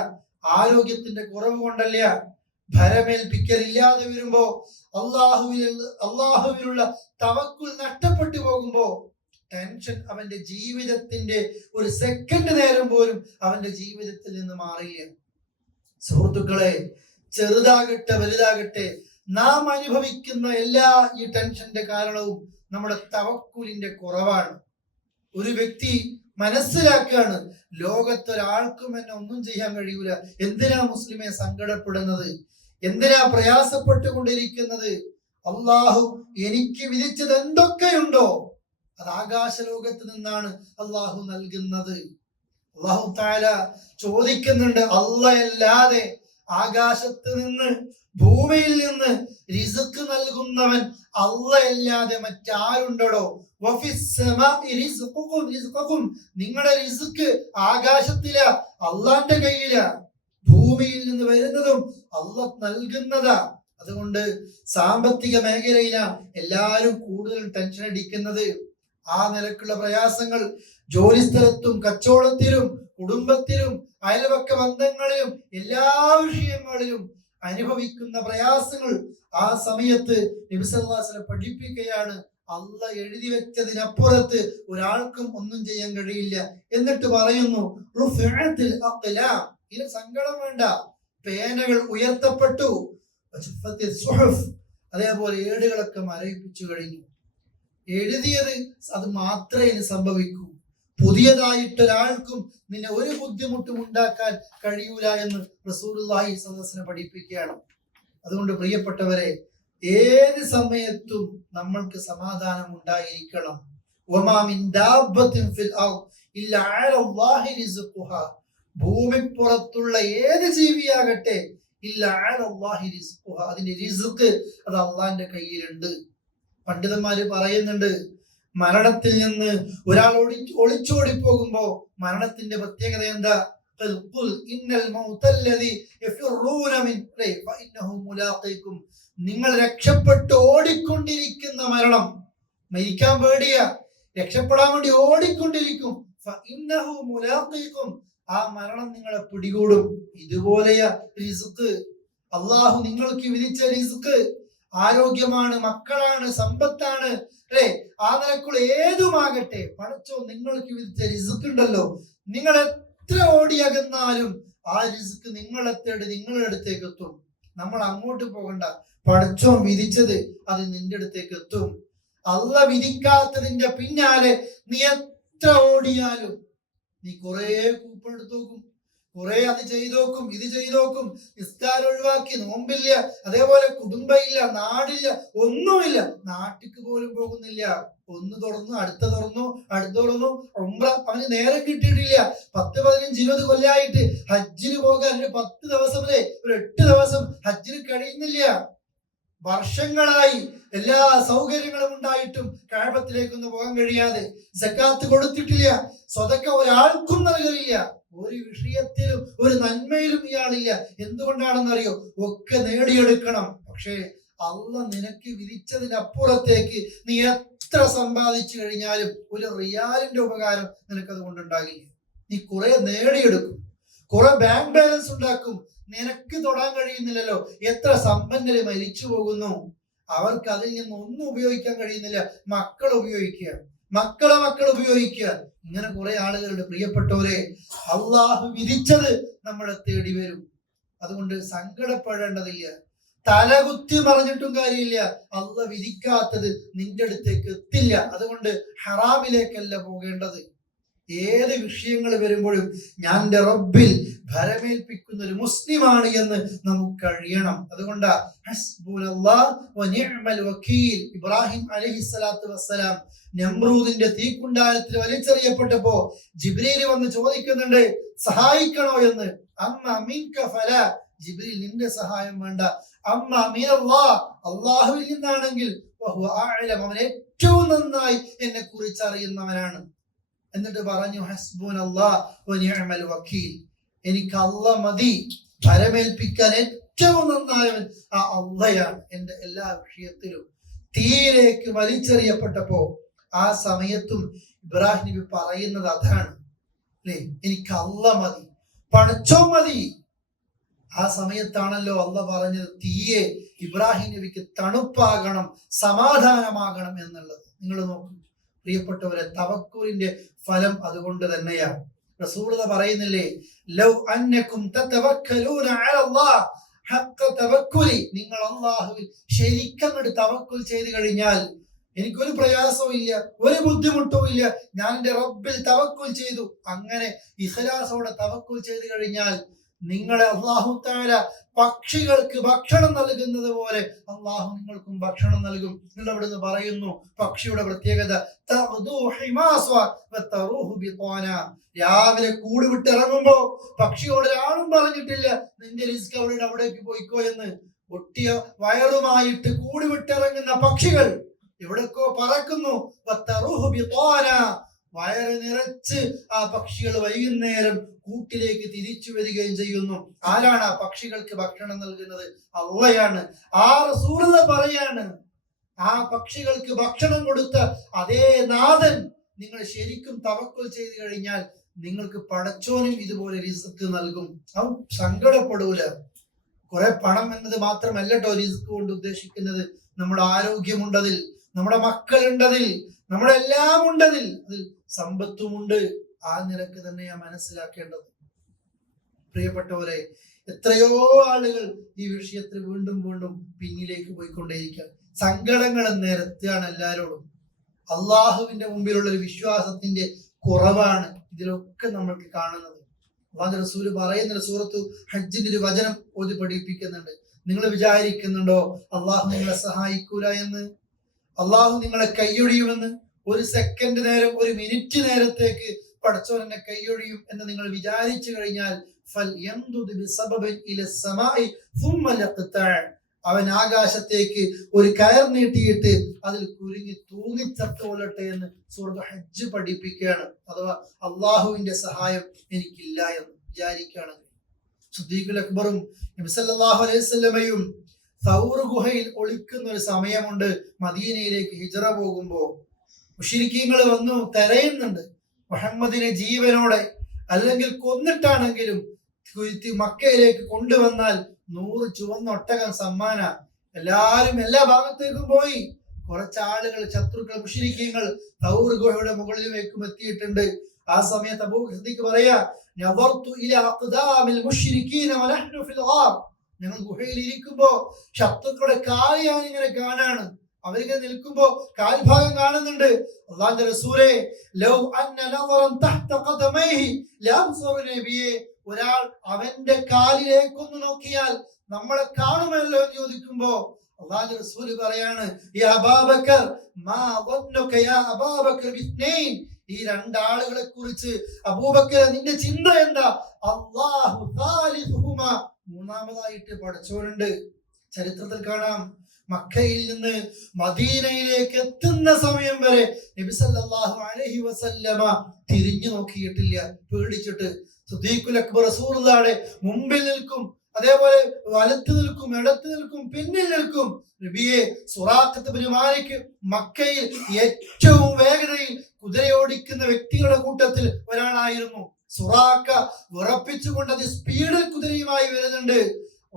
ആരോഗ്യത്തിന്റെ കുറവ് കൊണ്ടല്ല, ഭരമേൽപ്പിക്കലില്ലാതെ വരുമ്പോ, അള്ളാഹുവിലുള്ള തവക്കുൽ നഷ്ടപ്പെട്ടു പോകുമ്പോ ടെൻഷൻ അവന്റെ ജീവിതത്തിന്റെ ഒരു സെക്കൻഡ് നേരം പോലും അവന്റെ ജീവിതത്തിൽ നിന്ന് മാറില്ല. സുഹൃത്തുക്കളെ, ചെറുതാകട്ടെ വലുതാകട്ടെ, നാം അനുഭവിക്കുന്ന എല്ലാ ഈ ടെൻഷന്റെ കാരണവും നമ്മുടെ തവക്കുലിന്റെ കുറവാണ്. ഒരു വ്യക്തി മനസ്സിലാക്കുകയാണ്, ലോകത്തൊരാൾക്കും എന്നെ ഒന്നും ചെയ്യാൻ കഴിയൂല. എന്തിനാ മുസ്ലിമെ സങ്കടപ്പെടുന്നത്? എന്തിനാ പ്രയാസപ്പെട്ടുകൊണ്ടിരിക്കുന്നത്? അള്ളാഹു എനിക്ക് വിധിച്ചത് എന്തൊക്കെയുണ്ടോ അത് ആകാശലോകത്ത് നിന്നാണ് അള്ളാഹു നൽകുന്നത്. അള്ളാഹു തആല ചോദിക്കുന്നുണ്ട്, അല്ലാഹല്ലാതെ ആകാശത്ത് നിന്ന് ഭൂമിയിൽ നിന്ന് റിസ്ക് നൽകുന്നവൻ അല്ലാഹല്ലാതെ മറ്റാരുണ്ടോ? നിങ്ങളുടെ റിസ്ക് ആകാശത്തിലാ, അള്ളാന്റെ കയ്യിലാ. ഭൂമിയിൽ നിന്ന് വരുന്നതും അള്ളാഹ് നൽകുന്നതാ. അതുകൊണ്ട് സാമ്പത്തിക മേഖലയിലാണ് എല്ലാവരും കൂടുതൽ ടെൻഷൻ അടിക്കുന്നത്. ആ നിലക്കുള്ള പ്രയാസങ്ങൾ ജോലിസ്ഥലത്തും കച്ചവടത്തിലും കുടുംബത്തിലും അയൽവക്ക ബന്ധങ്ങളിലും എല്ലാ വിഷയങ്ങളിലും അനുഭവിക്കുന്ന പ്രയാസങ്ങൾ ആ സമയത്ത് നബി സല്ലല്ലാഹു അലൈഹി വസല്ലം പഠിപ്പിക്കുകയാണ്, അള്ളാഹ് എഴുതി വെച്ചതിനപ്പുറത്ത് ഒരാൾക്കും ഒന്നും ചെയ്യാൻ കഴിയില്ല. എന്നിട്ട് പറയുന്നു, ഇതിന് സങ്കടം വേണ്ട, പേനകൾ ഉയർത്തപ്പെട്ടു, അതേപോലെ ഏടുകളൊക്കെ മരവിപ്പിച്ചു കഴിഞ്ഞു. എഴുതിയത് അത് മാത്രമേ ഇനി സംഭവിക്കൂ. പുതിയതായിട്ടൊരാൾക്കും നിന്നെ ഒരു ബുദ്ധിമുട്ടും ഉണ്ടാക്കാൻ കഴിയൂല എന്ന് റസൂലുള്ളാഹി സ്വല്ലല്ലാഹു അലൈഹി വസല്ലം പഠിപ്പിക്കുകയാണ്. അതുകൊണ്ട് പ്രിയപ്പെട്ടവരെ, ഏത് സമയത്തും നമ്മൾക്ക് സമാധാനം ഉണ്ടായിരിക്കണം. വമാ മിൻ ദാബത്തിൻ ഫിൽ അർദ് ഇല്ലാ അലല്ലാഹി റിസ്ഖുഹാ, ഭൂമിപ്പുറത്തുള്ള ഏത് ജീവിയാകട്ടെ, ഇല്ലാ അലല്ലാഹി റിസ്ഖുഹാ, അതിന്റെ റിസ്ക് അത് അള്ളാന്റെ കയ്യിലുണ്ട്. പണ്ഡിതന്മാര് പറയുന്നുണ്ട്, മരണത്തിൽ നിന്ന് ഒരാൾ ഒളിച്ചോടി പോകുമ്പോ മരണത്തിന്റെ പ്രത്യേകത എന്താ? നിങ്ങൾ രക്ഷപ്പെട്ട് ഓടിക്കൊണ്ടിരിക്കുന്ന മരണം, മരിക്കാൻ പേടിയാ, രക്ഷപ്പെടാൻ വേണ്ടി ഓടിക്കൊണ്ടിരിക്കും, ആ മരണം നിങ്ങളെ പിടികൂടും. ഇതുപോലെയാ റിസ്ക്. അള്ളാഹു നിങ്ങൾക്ക് വിധിച്ച റിസ്ക് ആരോഗ്യമാണ്, മക്കളാണ്, സമ്പത്താണ്, അല്ലെ? ആ നിലക്കുള്ള ഏതുമാകട്ടെ, പടച്ചോ നിങ്ങൾക്ക് വിധിച്ച റിസ്ക് ഉണ്ടല്ലോ. നിങ്ങൾ എത്ര ഓടിയകന്നാലും ആ റിസ്ക് നിങ്ങളെ തേടി നിങ്ങളുടെ അടുത്തേക്ക് എത്തും. നമ്മൾ അങ്ങോട്ട് പോകണ്ട, പടച്ചോ വിധിച്ചത് അത് നിന്റെ അടുത്തേക്ക് എത്തും. അള്ളാഹ് വിധിക്കാത്തതിന്റെ പിന്നാലെ നീ എത്ര ഓടിയാലും നീ കുറെ കൂപ്പൺ എടുത്തു നോക്കും, കുറെ അത് ചെയ്തോക്കും, ഇത് ചെയ്തോക്കും, നിസ്കാരം ഒഴിവാക്കി, നോമ്പില്ല, അതേപോലെ കുടുംബമില്ല, നാടില്ല, ഒന്നുമില്ല, നാട്ടിക്ക് പോലും പോകുന്നില്ല. ഒന്ന് തുറന്നു, അടുത്ത തുറന്നു, അടുത്ത തുറന്നു. ഉംറ അവന് നേരം കിട്ടിയിട്ടില്ല. 10, 15, 20 കൊല്ലായിട്ട് ഹജ്ജിന് പോകാൻ ഒരു 10 ദിവസം അല്ലെ, ഒരു 8 ദിവസം ഹജ്ജിന് കഴിയുന്നില്ല. വർഷങ്ങളായി എല്ലാ സൗകര്യങ്ങളും ഉണ്ടായിട്ടും കഅബത്തിലേക്കൊന്നും പോകാൻ കഴിയാതെ, സക്കാത്ത് കൊടുത്തിട്ടില്ല, സ്വതക്ക ഒരാൾക്കും നൽകലില്ല, ഒരു വിഷയത്തിലും ഒരു നന്മയിലും ഇയാളില്ല. എന്തുകൊണ്ടാണെന്നറിയോ? ഒക്കെ നേടിയെടുക്കണം. പക്ഷേ അള്ളാഹ് നിനക്ക് വിധിച്ചതിനപ്പുറത്തേക്ക് നീ എത്ര സമ്പാദിച്ചു കഴിഞ്ഞാലും ഒരു റിയാലിന്റെ ഉപകാരം നിനക്കത് കൊണ്ടുണ്ടാകില്ല. നീ കുറെ നേടിയെടുക്കും, കുറെ ബാങ്ക് ബാലൻസ് ഉണ്ടാക്കും, നിനക്ക് തൊടാൻ കഴിയുന്നില്ലല്ലോ. എത്ര സമ്പന്നര് മരിച്ചു പോകുന്നു. അവർക്ക് അതിൽ നിന്ന് ഒന്നും ഉപയോഗിക്കാൻ കഴിയുന്നില്ല. മക്കൾ ഉപയോഗിക്കുക, മക്കൾ ഉപയോഗിക്കുക. ഇങ്ങനെ കുറെ ആളുകളുടെ പ്രിയപ്പെട്ടവരെ, അള്ളാഹു വിധിച്ചത് നമ്മളെ തേടി വരും. അതുകൊണ്ട് സങ്കടപ്പെടേണ്ടതില്ല, തലകുത്തി പറഞ്ഞിട്ടും കാര്യമില്ല. അള്ളാഹ് വിധിക്കാത്തത് നിന്റെ അടുത്തേക്ക് എത്തില്ല. അതുകൊണ്ട് ഹറാമിലേക്കല്ല പോകേണ്ടത്. ഏത് വിഷയങ്ങൾ വരുമ്പോഴും ഞാൻ എൻ്റെ റബ്ബിൽ ഭരമേൽപ്പിക്കുന്ന ഒരു മുസ്ലിമാണ് എന്ന് നമുക്ക് കഴിയണം. അതുകൊണ്ടാ ഹസ്ബുനല്ലാഹ് വ നിഅമൽ വക്കീൽ. ഇബ്രാഹിം അലൈഹിസ്സലാത്തു വസ്സലാം നമ്രൂദിന്റെ തീക്കുണ്ടാരത്തിൽ വലിച്ചെറിയപ്പെട്ടപ്പോ ജിബ്രീൽ വന്ന് ചോദിക്കുന്നുണ്ട്, സഹായിക്കണോ എന്ന്. അമ്മ മിൻക ഫലാ, ജിബ്രീൽ നിന്റെ സഹായം വേണ്ട. അമ്മ മിനല്ലാഹ്, അല്ലാഹുവിൽ നിന്നാണെങ്കിൽ വഹുവ അഅലം, അവൻ ഏറ്റവും നന്നായി എന്നെ കുറിച്ച് അറിയുന്നവനാണ്. എന്നിട്ട് പറഞ്ഞു, ഹസ്ബുനല്ലാഹ് വ നിഅമൽ വക്കീൽ, എനിക്ക് അല്ലാഹ് മതി, ഭരമേൽപ്പിക്കാൻ ഏറ്റവും നന്നായവൻ ആ അല്ലാഹയാണ് എന്റെ എല്ലാ വിഷയത്തിലും. തീയിലേക്ക് വലിച്ചെറിയപ്പെട്ടപ്പോ ആ സമയത്തും ഇബ്രാഹിം നബി പറയുന്നത് അതാണ്, അല്ലേ? എനിക്ക് അല്ലാഹ് മതി, പടച്ചോ മതി. ആ സമയത്താണല്ലോ അല്ലാഹ് പറഞ്ഞത് തീയെ ഇബ്രാഹിം നബിക്ക് തണുപ്പാകണം, സമാധാനമാകണം എന്നുള്ളത്. നിങ്ങൾ നോക്കൂ പ്രിയപ്പെട്ടവരെ, തവക്കുലിന്റെ ഫലം അതുകൊണ്ട് തന്നെയാണ്. റസൂലുള്ളാഹി പറയുന്നില്ലേ, ലൗ അന്നകും തതവക്കലൂന അലല്ലാഹ് ഹഖ തവക്കുലി, നിങ്ങൾ അല്ലാഹുവിൽ ശരിക്കും തവക്കുൽ ചെയ്തു കഴിഞ്ഞാൽ എനിക്കൊരു പ്രയാസവും ഇല്ല, ഒരു ബുദ്ധിമുട്ടും ഇല്ല, ഞാൻ എൻ്റെ റബ്ബിൽ തവക്കുൽ ചെയ്തു. അങ്ങനെ ഇഖ്ലാസോടെ തവക്കുൽ ചെയ്തു കഴിഞ്ഞാൽ നിങ്ങളെ അല്ലാഹു തആല പക്ഷികൾക്ക് ഭക്ഷണം നൽകുന്നത് പോലെ അല്ലാഹു നിങ്ങൾക്കും ഭക്ഷണം നൽകും. നിങ്ങൾ അവിടുന്ന് പറയുന്നു പക്ഷിയുടെ പ്രത്യേകത, രാവിലെ കൂട് വിട്ടിറങ്ങുമ്പോ പക്ഷിയോട് ഒരാളും പറഞ്ഞിട്ടില്ല നിന്റെ റിസ്ക് അവിടേക്ക് പോയിക്കോ എന്ന്. ഒട്ടിയ വയറുമായിട്ട് കൂട് വിട്ടിറങ്ങുന്ന പക്ഷികൾ എവിടേക്കോ പറക്കുന്നു. വയറ് നിറച്ച് ആ പക്ഷികൾ വൈകുന്നേരം കൂട്ടിലേക്ക് തിരിച്ചു വരികയും ചെയ്യുന്നു. ആരാണ് ആ പക്ഷികൾക്ക് ഭക്ഷണം നൽകുന്നത്? അള്ളയാണ്. ആ റസൂലുള്ളാഹി പറയാണ്, ആ പക്ഷികൾക്ക് ഭക്ഷണം കൊടുത്ത അതേ നാഥൻ നിങ്ങൾ ശരിക്കും തവക്കുൽ ചെയ്തു കഴിഞ്ഞാൽ നിങ്ങൾക്ക് പടച്ചോനും ഇതുപോലെ റിസ്ക് നൽകും. അവൻ സങ്കടപ്പെടൂല. കുറെ പണം എന്നത് മാത്രമല്ല കേട്ടോ റിസ്ക് കൊണ്ട് ഉദ്ദേശിക്കുന്നത്. നമ്മുടെ ആരോഗ്യമുണ്ടതിൽ, നമ്മുടെ മക്കളുണ്ടതിൽ, നമ്മുടെ എല്ലാം ഉണ്ടതിൽ, അതിൽ സമ്പത്തുമുണ്ട്. ആ നിലക്ക് തന്നെയാ മനസ്സിലാക്കേണ്ടത്. പ്രിയപ്പെട്ടവരെ, എത്രയോ ആളുകൾ ഈ വിഷയത്തിൽ വീണ്ടും വീണ്ടും പിന്നിലേക്ക് പോയിക്കൊണ്ടേയിരിക്കുക. സങ്കടങ്ങൾ നിരത്തുകയാണ് എല്ലാവരോടും. അള്ളാഹുവിന്റെ മുമ്പിലുള്ള ഒരു വിശ്വാസത്തിന്റെ കുറവാണ് ഇതിലൊക്കെ നമ്മൾക്ക് കാണുന്നത്. അള്ളാഹുവിന്റെ റസൂല് പറയുന്ന സൂറത്തു ഹജ്ജിന്റെ ഒരു വചനം ഓതി പഠിപ്പിക്കുന്നുണ്ട്. നിങ്ങൾ വിചാരിക്കുന്നുണ്ടോ അള്ളാഹു നിങ്ങളെ സഹായിക്കൂല എന്ന്? അള്ളാഹു നിങ്ങളെ കൈയൊഴിയുമെന്ന്? ഒരു സെക്കൻഡ് നേരം, ഒരു മിനിറ്റ് നേരത്തേക്ക് പടച്ചോൻ എന്നെ കൈയൊഴിയും എന്ന് നിങ്ങൾ വിചാരിച്ചു കഴിഞ്ഞാൽ അവൻ ആകാശത്തേക്ക് ഒരു കയർ നീട്ടിയിട്ട് അതിൽ കുരുങ്ങി തൂങ്ങിച്ചത്തുകൊള്ളട്ടെ എന്ന് സൂറത്ത് ഹജ്ജ് പഠിപ്പിക്കുകയാണ്. അഥവാ അള്ളാഹുവിന്റെ സഹായം എനിക്കില്ല എന്ന് വിചാരിക്കുകയാണെങ്കിൽ. സിദ്ദീഖുൽ അക്ബറും നബി സല്ലല്ലാഹു അലൈഹി വസല്ലമയും സൗർ ഗുഹയിൽ ഒളിക്കുന്ന ഒരു സമയമുണ്ട്. മദീനയിലേക്ക് ഹിജ്റ പോകുമ്പോ മുശ്രിക്കീങ്ങൾ വന്നു തിരയുന്നുണ്ട്. മുഹമ്മദിനെ ജീവനോടെ അല്ലെങ്കിൽ കൊന്നിട്ടാണെങ്കിലും മക്കയിലേക്ക് കൊണ്ടുവന്നാൽ 100 ചുവന്ന ഒട്ടകം സമ്മാന. എല്ലാരും എല്ലാ ഭാഗത്തേക്കും പോയി. കുറച്ചാളുകൾ, ശത്രുക്കൾ, മുശ്രിക്കീങ്ങൾ സൗർ ഗുഹയുടെ മുകളിലേക്കും എത്തിയിട്ടുണ്ട്. ആ സമയത്ത് അബൂ സിദ്ദീഖ് പറയാ, നദർതു ഇലാ അഖ്ദാമിൽ മുശ്രിക്കീന വനഹ്നു ഫിൽ ഗാർ, ഞങ്ങൾ ഗുഹയിൽ ഇരിക്കുമ്പോ ശത്രുക്കളുടെ കാല് ഞാൻ ഇങ്ങനെ കാണാണ്. അവരിങ്ങനെ നിൽക്കുമ്പോ കാൽഭാഗം കാണുന്നുണ്ട്. അല്ലാഹുവിന്റെ റസൂലേ, ലൗ അന്ന നദറൻ തഹ്ത ഖദമൈഹി ലഅബ്സറ നബിയെ, ഒരാൾ അവന്റെ കാലിലേക്കൊന്ന് നോക്കിയാൽ നമ്മളെ കാണുമല്ലോ എന്ന് ചോദിക്കുമ്പോ അല്ലാഹുവിന്റെ റസൂല് പറയാണ്, യാ അബൂബക്കർ മാ ظنك യാ അബൂബക്കർ ബിത്നൈൻ, ഈ രണ്ടാളുകളെ കുറിച്ച് അബൂബക്കർ നിന്റെ ചിന്ത എന്താ? അല്ലാഹു സാലിസുഹുമാ, മൂന്നാമതായിട്ട് പടച്ചോനുണ്ട്. ചരിത്രത്തിൽ കാണാം, മക്കയിൽ നിന്ന് മദീനയിലേക്ക് എത്തുന്ന സമയം വരെ നബി സല്ലല്ലാഹു അലൈഹി വസല്ലമ തിരിഞ്ഞു നോക്കിയിട്ടില്ല, പേടിച്ചിട്ട്. സിദ്ദീഖുൽ അക്ബർ റസൂലുള്ളാഹിയുടെ മുമ്പിൽ നിൽക്കും, അതേപോലെ വലത്ത് നിൽക്കും, ഇടത്ത് നിൽക്കും, പിന്നിൽ നിൽക്കും. നബിയെ, സുറാഖത്ത് ഇബ്നു മാലിക് മക്കയിൽ ഏറ്റവും വേഗതയിൽ കുതിരയോടിക്കുന്ന വ്യക്തികളുടെ കൂട്ടത്തിൽ ഒരാളായിരുന്നു. സുറാഖ വിറപ്പിച്ചുകൊണ്ട് അത് സ്പീഡിൽ കുതിരയുമായി വരുന്നുണ്ട്.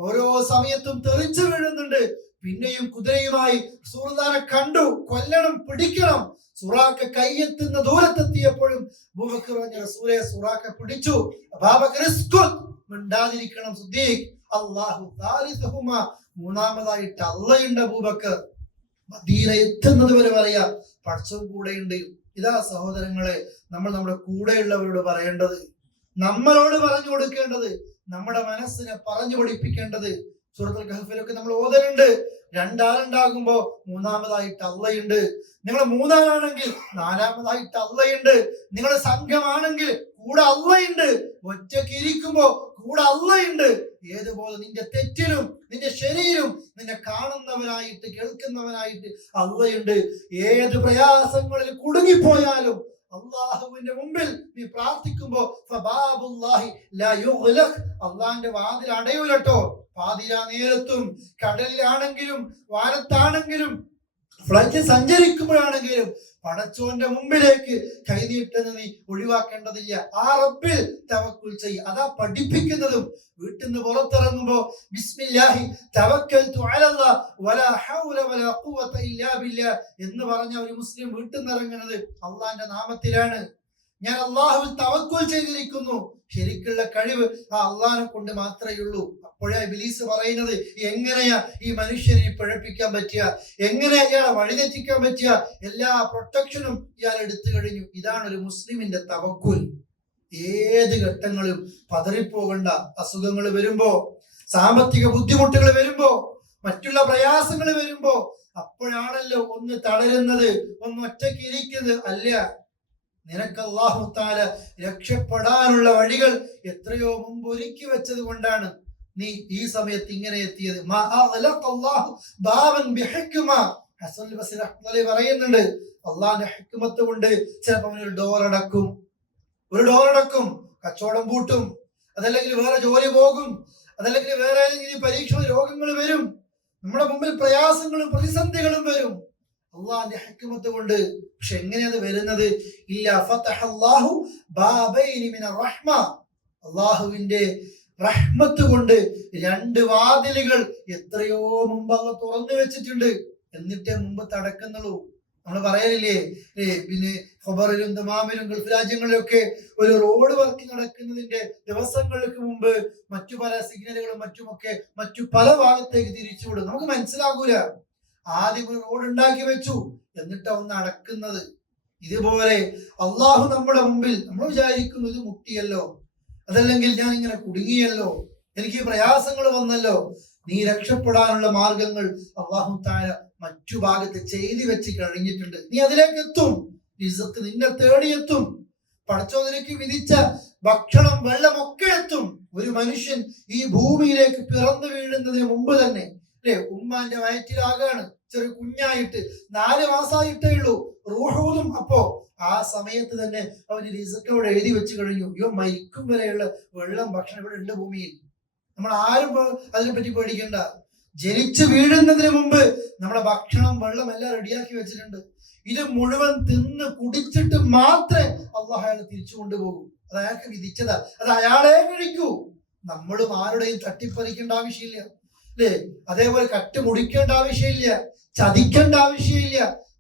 ഓരോ സമയത്തും തെറിച്ചു വീഴുന്നുണ്ട്. പിന്നെയും കുതിരയുമായി റസൂലുള്ളാഹിനെ കണ്ടു, കൊല്ലണം, പിടിക്കണം. സുറാഖ കൈയെത്തുന്ന ദൂരത്തെത്തിയപ്പോഴും അബൂബക്കർ പറഞ്ഞു, റസൂലെ സുറാഖ പിടിച്ചു. അബൂബക്കർ മിണ്ടാതിരിക്കണം സിദ്ദീഖ്, അല്ലാഹു താലിസുഹുമ, മൂന്നാമതായിട്ട് അള്ളയുണ്ട്. അബൂബക്കർ മദീന എത്തുന്നത് വരെ പറയാ പടച്ചവൻ കൂടെയുണ്ട്. ഇതാ സഹോദരങ്ങളെ, നമ്മൾ നമ്മുടെ കൂടെയുള്ളവരോട് പറയേണ്ടത്, നമ്മളോട് പറഞ്ഞു കൊടുക്കേണ്ടത്, നമ്മുടെ മനസ്സിനെ പറഞ്ഞു പഠിപ്പിക്കേണ്ടത്. സൂറത്തുൽ കഹ്ഫിലൊക്കെ നമ്മൾ ഓതലുണ്ട്, രണ്ടാളുണ്ടാകുമ്പോ മൂന്നാമതായിട്ട് അള്ളയുണ്ട്. നിങ്ങൾ മൂന്നാളാണെങ്കിൽ നാലാമതായിട്ട് അള്ളയുണ്ട്. നിങ്ങൾ സംഘമാണെങ്കിൽ കൂടെ അള്ളയുണ്ട്. ഒറ്റയ്ക്ക് ഇരിക്കുമ്പോ കൂടെ അള്ളയുണ്ട്. ഏതുപോലെ നിന്റെ തെറ്റിലും നിന്റെ ശരിയിലും നിന്നെ കാണുന്നവനായിട്ട് കേൾക്കുന്നവനായിട്ട് അള്ളയുണ്ട്. ഏത് പ്രയാസങ്ങളിൽ കുടുങ്ങിപ്പോയാലും അള്ളാഹുവിന്റെ മുമ്പിൽ നീ പ്രാർത്ഥിക്കുമ്പോ അള്ളാഹിന്റെ വാതിൽ അടയൂലട്ടോ. പാതിരാ നേരത്തും കടലിലാണെങ്കിലും വാനത്താണെങ്കിലും ഫ്ലൈറ്റ് സഞ്ചരിക്കുമ്പോഴാണെങ്കിലും പടച്ചോന്റെ മുമ്പിലേക്ക് കൈനീട്ടുന്നത് നീ ഒഴിവാക്കേണ്ടതില്ല. ആ റബ്ബിൽ തവക്കുൽ ചെയ്യ്. അതാ പഠിപ്പിക്കുന്നതും. വീട്ടിൽ നിന്ന് പുറത്തിറങ്ങുമ്പോ ബിസ്മില്ലാഹി തവക്കൽതു അലല്ലാഹ് വലാ ഹൗല വലാ ഖുവത ഇല്ലാ ബില്ലാഹ് എന്ന് പറഞ്ഞ ഒരു മുസ്ലിം വീട്ടിൽ നിന്ന് ഇറങ്ങുന്നത് അള്ളാന്റെ നാമത്തിലാണ്. ഞാൻ അള്ളാഹുവിൽ തവക്കുൽ ചെയ്തിരിക്കുന്നു. ശരിക്കുള്ള കഴിവ് ആ അള്ളാഹിനെ കൊണ്ട് മാത്രമേ ഉള്ളൂ. അപ്പോഴാ ഇബ്ലീസ് പറയുന്നത്, എങ്ങനെയാ ഈ മനുഷ്യനെ പിഴപ്പിക്കാൻ പറ്റുക, എങ്ങനെ ഇയാളെ വഴിതെറ്റിക്കാൻ പറ്റുക, എല്ലാ പ്രൊട്ടക്ഷനും ഇയാൾ എടുത്തു കഴിഞ്ഞു. ഇതാണ് ഒരു മുസ്ലിമിന്റെ തവക്കുൽ. ഏത് ഘട്ടങ്ങളും പതറിപ്പോകണ്ട. അസുഖങ്ങൾ വരുമ്പോ, സാമ്പത്തിക ബുദ്ധിമുട്ടുകൾ വരുമ്പോ, മറ്റുള്ള പ്രയാസങ്ങൾ വരുമ്പോ, അപ്പോഴാണല്ലോ ഒന്ന് തളരുന്നത്, ഒന്ന് ഒറ്റയ്ക്ക് ഇരിക്കുന്നത്. അല്ല, നിനക്ക് അല്ലാഹു തആല രക്ഷപ്പെടാനുള്ള വഴികൾ എത്രയോ മുമ്പ് ഒരുക്കി വെച്ചത് കൊണ്ടാണ് നീ ഈ സമയത്ത് ഇങ്ങനെ എത്തിയത്. പറയുന്നുണ്ട്, അള്ളാഹിന്റെ ഹിക്മത്ത് കൊണ്ട് ചിലപ്പോ ഒരു ഡോർ അടക്കും, കച്ചവടം പൂട്ടും, അതല്ലെങ്കിൽ വേറെ ജോലി പോകും, അതല്ലെങ്കിൽ വേറെ ഏതെങ്കിലും പരീക്ഷ രോഗങ്ങൾ വരും, നമ്മുടെ മുമ്പിൽ പ്രയാസങ്ങളും പ്രതിസന്ധികളും വരും. അള്ളാഹിന്റെ ഹിക്മത്ത് കൊണ്ട്. പക്ഷെ എങ്ങനെയത് വരുന്നത്? അള്ളാഹുവിന്റെ റഹ്മത്ത് കൊണ്ട് രണ്ട് വാതിലുകൾ എത്രയോ മുമ്പ് അള്ളാഹ് തുറന്നു വെച്ചിട്ടുണ്ട്. എന്നിട്ടേ മുമ്പ് തടക്കുന്നുള്ളൂ. നമ്മൾ പറയലില്ലേ, പിന്നെ ഖബറിലും ദമാമിലും ഗൾഫ് രാജ്യങ്ങളിലൊക്കെ ഒരു റോഡ് വർക്ക് നടക്കുന്നതിന്റെ ദിവസങ്ങൾക്ക് മുമ്പ് മറ്റു പല സിഗ്നലുകളും മറ്റുമൊക്കെ മറ്റു പല ഭാഗത്തേക്ക് തിരിച്ചുവിടും. നമുക്ക് മനസ്സിലാകൂല. ആദ്യം ഒരു റോഡ് ഉണ്ടാക്കി വെച്ചു, എന്നിട്ട് ഒന്ന് അടക്കുന്നത്. ഇതുപോലെ അള്ളാഹു നമ്മുടെ മുമ്പിൽ നമ്മൾ വിചാരിക്കുന്നു, ഇത് മുട്ടിയല്ലോ, അതല്ലെങ്കിൽ ഞാൻ ഇങ്ങനെ കുടുങ്ങിയല്ലോ, എനിക്ക് പ്രയാസങ്ങൾ വന്നല്ലോ. നീ രക്ഷപ്പെടാനുള്ള മാർഗങ്ങൾ അല്ലാഹു തആല മറ്റു ഭാഗത്ത് ചെയ്തു വെച്ച് കഴിഞ്ഞിട്ടുണ്ട്. നീ അതിലേക്ക് എത്തും. റിസ്ക് നിന്നെ തേടിയെത്തും. പടച്ചോൻ നിനക്ക് വിധിച്ച ഭക്ഷണം, വെള്ളം ഒക്കെ എത്തും. ഒരു മനുഷ്യൻ ഈ ഭൂമിയിലേക്ക് പിറന്നു വീഴുന്നതിന് മുമ്പ് തന്നെ ഉമ്മാന്റെ വയറ്റിലാകാണ്, ചെറിയ കുഞ്ഞായിട്ട് 4 മാസമായിട്ടേ ഉള്ളൂ. റൂഹൂതും. അപ്പോ ആ സമയത്ത് തന്നെ അവന് റിസ്ക് അവിടെ എഴുതി വെച്ച് കഴിഞ്ഞു. ഇവ മരിക്കും വരെയുള്ള വെള്ളം, ഭക്ഷണം ഇവിടെ ഉണ്ട് ഭൂമിയിൽ. നമ്മൾ ആരും അതിനെപ്പറ്റി പേടിക്കണ്ട. ജനിച്ചു വീഴുന്നതിന് മുമ്പ് നമ്മുടെ ഭക്ഷണം, വെള്ളം എല്ലാം റെഡിയാക്കി വെച്ചിട്ടുണ്ട്. ഇത് മുഴുവൻ തിന്ന് കുടിച്ചിട്ട് മാത്രമേ അള്ളാഹു അയാളെ തിരിച്ചു കൊണ്ടുപോകൂ. അത് അയാൾക്ക് വിധിച്ചതാ. അത് അയാളെ കഴിക്കൂ. നമ്മളും ആരുടെയും തട്ടിപ്പറിക്കേണ്ട ആവശ്യമില്ല, അല്ലേ? അതേപോലെ കട്ട് മുടിക്കേണ്ട ആവശ്യമില്ല, ചതിക്കേണ്ട ആവശ്യമില്ല,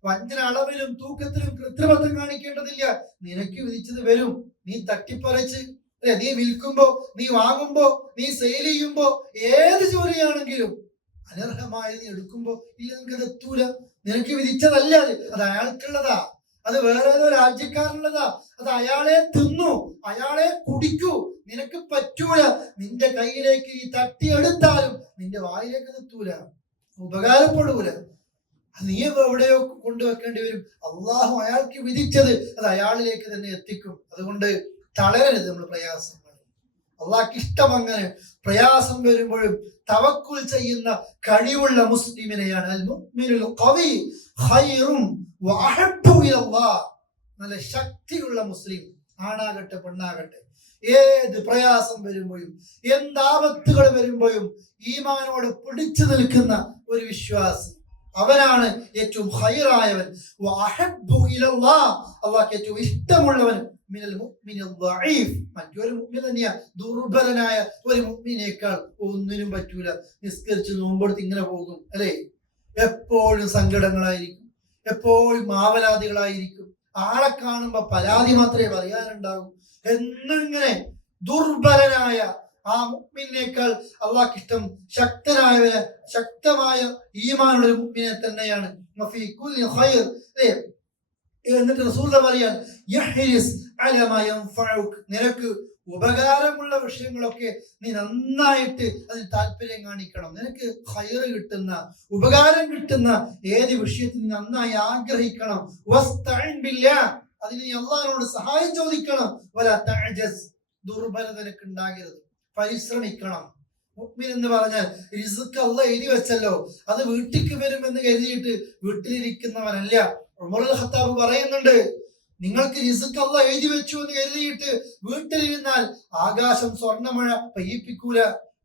വഞ്ചന അളവിലും തൂക്കത്തിലും കൃത്രിമത്വം കാണിക്കേണ്ടതില്ല. നിനക്ക് വിധിച്ചത് വരും. നീ തട്ടിപ്പറിച്ച്, നീ വിൽക്കുമ്പോ, നീ വാങ്ങുമ്പോ, നീ സെയിൽ ചെയ്യുമ്പോ, ഏത് ജോലിയാണെങ്കിലും അനർഹമായി നീ എടുക്കുമ്പോ ഇല്ല, നിനക്കത് എത്തൂല. നിനക്ക് വിധിച്ചതല്ല അത് അയാൾക്കുള്ളതാ. അത് വേറെ ഏതോ രാജ്യക്കാരുള്ളതാ. അത് അയാളെ തിന്നു, അയാളെ കുടിക്കൂ. നിനക്ക് പറ്റൂല. നിന്റെ കയ്യിലേക്ക് ഈ തട്ടിയെടുത്താലും നിന്റെ വായിലേക്ക് എത്തൂല, ഉപകാരപ്പെടൂല. നീ എവിടെയോ കൊണ്ടുവെക്കേണ്ടി വരും. അള്ളാഹു അയാൾക്ക് വിധിച്ചത് അത് അയാളിലേക്ക് തന്നെ എത്തിക്കും. അതുകൊണ്ട് തളരരുത് നമ്മൾ പ്രയാസങ്ങൾ. അള്ളാഹ്ക്ക് ഇഷ്ടം അങ്ങനെ. പ്രയാസം വരുമ്പോഴും തവക്കുൽ ചെയ്യുന്ന കഴിവുള്ള മുസ്ലിമിനെയാണ് അൽ മുഅ്മിനുൽ ഖവി ഖൈറും വഅഹബ്ബു ഇലല്ലാഹ്. നല്ല ശക്തിയുള്ള മുസ്ലിം, ആണാകട്ടെ പെണ്ണാകട്ടെ, ഏത് പ്രയാസം വരുമ്പോഴും എന്താപത്തുകൾ വരുമ്പോഴും ഈമാനോട് പിടിച്ചു നിൽക്കുന്ന ഒരു വിശ്വാസി, അവനാണ് ഏറ്റവും ഖൈറായവൻ. വഅഹബ്ബു ഇലല്ലാഹ്, അല്ലാഹുവിന് ഏറ്റവും ഇഷ്ടമുള്ളവൻ. മിനൽ മുഅ്മിനിൽ ദഈഫ്, മറ്റൊരു മുഅ്മിൻ തന്നെയാ, ദുർബലനായ ഒരു മുഅ്മിനേക്കാൾ ഒന്നിനും പറ്റൂല. നിസ്കരിച്ച് നോമ്പെടുത്ത് ഇങ്ങനെ പോകും, അല്ലേ? എപ്പോഴും സങ്കടങ്ങളായിരിക്കും, എപ്പോഴും മാവലാദികളായിരിക്കും. ആളെ കാണുമ്പോ പരാതി മാത്രമേ പറയാനുണ്ടാകൂ. എന്നിങ്ങനെ ദുർബലനായ ആ മുഅ്മിനേക്കാൾ അള്ളാഹ്ക്ക് ഇഷ്ടം ശക്തമായ ഈമാനുള്ള ഒരു മുഅ്മിനെ തന്നെയാണ്. എന്നിട്ട് റസൂൽ പറയാൻ, നിനക്ക് ഉപകാരമുള്ള വിഷയങ്ങളൊക്കെ നീ നന്നായിട്ട് അതിന് താല്പര്യം കാണിക്കണം. നിനക്ക് ഖൈറ് കിട്ടുന്ന, ഉപകാരം കിട്ടുന്ന ഏത് വിഷയത്തിൽ നീ നന്നായി ആഗ്രഹിക്കണം. അതിന് നീ അള്ളാഹിനോട് സഹായം ചോദിക്കണം. ദുർബലത നിനക്ക് ഉണ്ടാകരുത്, പരിശ്രമിക്കണം. മുഅ്മിൻ എന്ന് പറഞ്ഞാൽ റിസ്ക് അള്ളാഹ് എഴുതി വെച്ചല്ലോ, അത് വീട്ടിലേക്ക് വരുമെന്ന് കരുതിയിട്ട് വീട്ടിലിരിക്കുന്നവനല്ല. ഉമറുൽ ഖത്താബ് പറയുന്നുണ്ട്, നിങ്ങൾക്ക് റിസ്ക് അള്ളാഹ് എഴുതി വെച്ചു എന്ന് കരുതിയിട്ട് വീട്ടിലിരുന്നാൽ ആകാശം സ്വർണ്ണമഴ പെയ്യിപ്പിക്കൂല,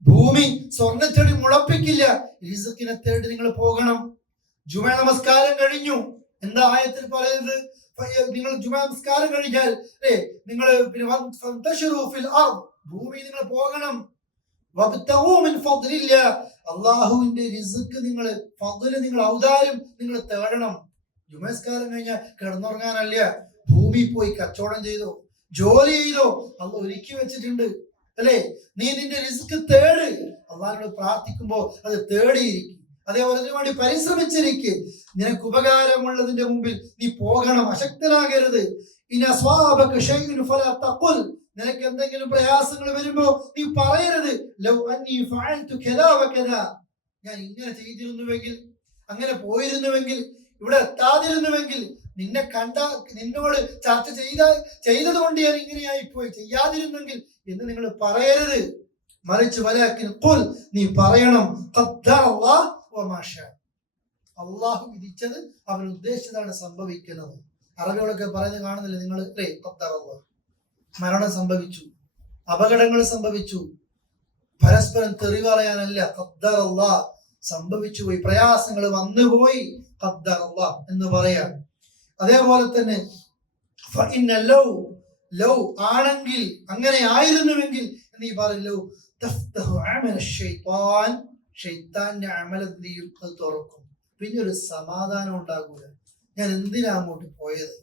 ഭൂമി സ്വർണ്ണച്ചെടി മുളപ്പിക്കില്ല. റിസ്കിനെ തേടി നിങ്ങൾ പോകണം. ജുമാ നമസ്കാരം കഴിഞ്ഞു, എന്താ ആയത്തിൽ പറയുന്നത്? നിങ്ങൾ ജുമാ നമസ്കാരം കഴിഞ്ഞാൽ നിങ്ങൾ ഭൂമി നിങ്ങൾ പോകണം. അള്ളാഹുവിന്റെ റിസ്ക് നിങ്ങൾ ഔദാര്യം നിങ്ങൾ തേടണം. ജുമസ്കാരം കഴിഞ്ഞാൽ കിടന്നുറങ്ങാനല്ല, ഭൂമി പോയി കച്ചവടം ചെയ്തോ, ജോലി ചെയ്തോ, അള്ളാഹ് ഒരുക്കി വെച്ചിട്ടുണ്ട് അല്ലേ? നീ നിന്റെ റിസ്ക് തേട്. അള്ളാഹിനോട് പ്രാർത്ഥിക്കുമ്പോ അത് തേടിയിരിക്കും. അതേപോലെ അതിനു വേണ്ടി പരിശ്രമിച്ചിരിക്കും. നിനക്ക് ഉപകാരമുള്ളതിന്റെ മുമ്പിൽ നീ പോകണം, അശക്തനാകരുത്. നിനക്ക് എന്തെങ്കിലും പ്രയാസങ്ങൾ വരുമ്പോ നീ പറയരുത്, ഞാൻ ഇങ്ങനെ ചെയ്തിരുന്നുവെങ്കിൽ, അങ്ങനെ പോയിരുന്നുവെങ്കിൽ, ഇവിടെ എത്താതിരുന്നുവെങ്കിൽ, നിന്നോട് ചർച്ച ചെയ്തത് കൊണ്ട് ഞാൻ ഇങ്ങനെയായി പോയി, ചെയ്യാതിരുന്നെങ്കിൽ എന്ന് നിങ്ങൾ പറയരുത്. മറിച്ച് നീ പറയണം, അള്ളാഹു വിധിച്ചത് അവൻ ഉദ്ദേശിച്ചതാണ് സംഭവിക്കുന്നത്. അറബികളൊക്കെ പറയുന്നത് കാണുന്നില്ല നിങ്ങൾ? മരണം സംഭവിച്ചു, അപകടങ്ങൾ സംഭവിച്ചു, പരസ്പരം തെറി പറയാനല്ല, ഖദ്ദർ അല്ലാഹ് സംഭവിച്ചു പോയി, പ്രയാസങ്ങൾ വന്നുപോയി, ഖദ്ദർ അല്ലാഹ് എന്ന് പറയാം. അതേപോലെ തന്നെ ലൗ ആണെങ്കിൽ, അങ്ങനെ ആയിരുന്നുവെങ്കിൽ നീ പറയല്ലോ, ഷൈത്താന്റെ അമലെന്തിയും അത് തുറക്കും. പിന്നെ ഒരു സമാധാനം ഉണ്ടാകൂല. ഞാൻ എന്തിനാ അങ്ങോട്ട് പോയത്,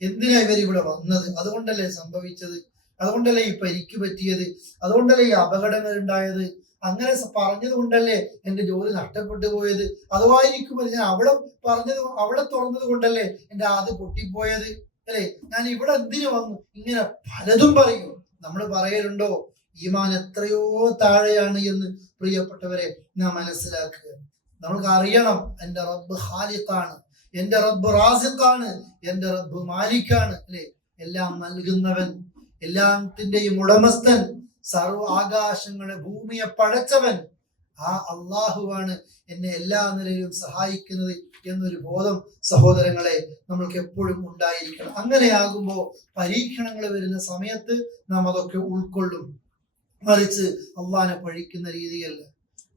എന്തിനാ ഇവരിവിടെ വന്നത്, അതുകൊണ്ടല്ലേ സംഭവിച്ചത്, അതുകൊണ്ടല്ലേ ഈ പരിക്ക് പറ്റിയത്, അതുകൊണ്ടല്ലേ ഈ അപകടങ്ങൾ ഉണ്ടായത്, അങ്ങനെ പറഞ്ഞത് കൊണ്ടല്ലേ എന്റെ ജോലി നഷ്ടപ്പെട്ടു പോയത്, അതുമായിരിക്കുമ്പോൾ ഞാൻ അവിടെ തുറന്നത് കൊണ്ടല്ലേ എന്റെ ആദ്യം പൊട്ടിപ്പോയത് അല്ലെ, ഞാൻ ഇവിടെ എന്തിനു വന്നു, ഇങ്ങനെ പലതും പറയും. നമ്മൾ പറയലുണ്ടോ? ഈമാൻ എത്രയോ താഴെയാണ് എന്ന് പ്രിയപ്പെട്ടവരെ നാം മനസ്സിലാക്കുക. നമുക്ക് അറിയണം, എന്റെ റബ്ബ് ഖാലിഖാണ്, എന്റെ റബ്ബ് റാസിഖാണ്, എന്റെ റബ്ബ് മാലിക്കാണ് അല്ലെ, എല്ലാം നൽകുന്നവൻ, എല്ലാത്തിന്റെയും ഉടമസ്ഥൻ, സർവ്വ ആകാശങ്ങളെ ഭൂമിയെ പടച്ചവൻ. ആ അള്ളാഹുവാണ് എന്നെ എല്ലാ നിലയിലും സഹായിക്കുന്നത് എന്നൊരു ബോധം സഹോദരങ്ങളെ നമ്മൾക്ക് എപ്പോഴും ഉണ്ടായിരിക്കണം. അങ്ങനെയാകുമ്പോ പരീക്ഷണങ്ങൾ വരുന്ന സമയത്ത് നാം അതൊക്കെ ഉൾക്കൊള്ളും. മറിച്ച് അള്ളാഹിനെ പഴിക്കുന്ന രീതിയല്ല.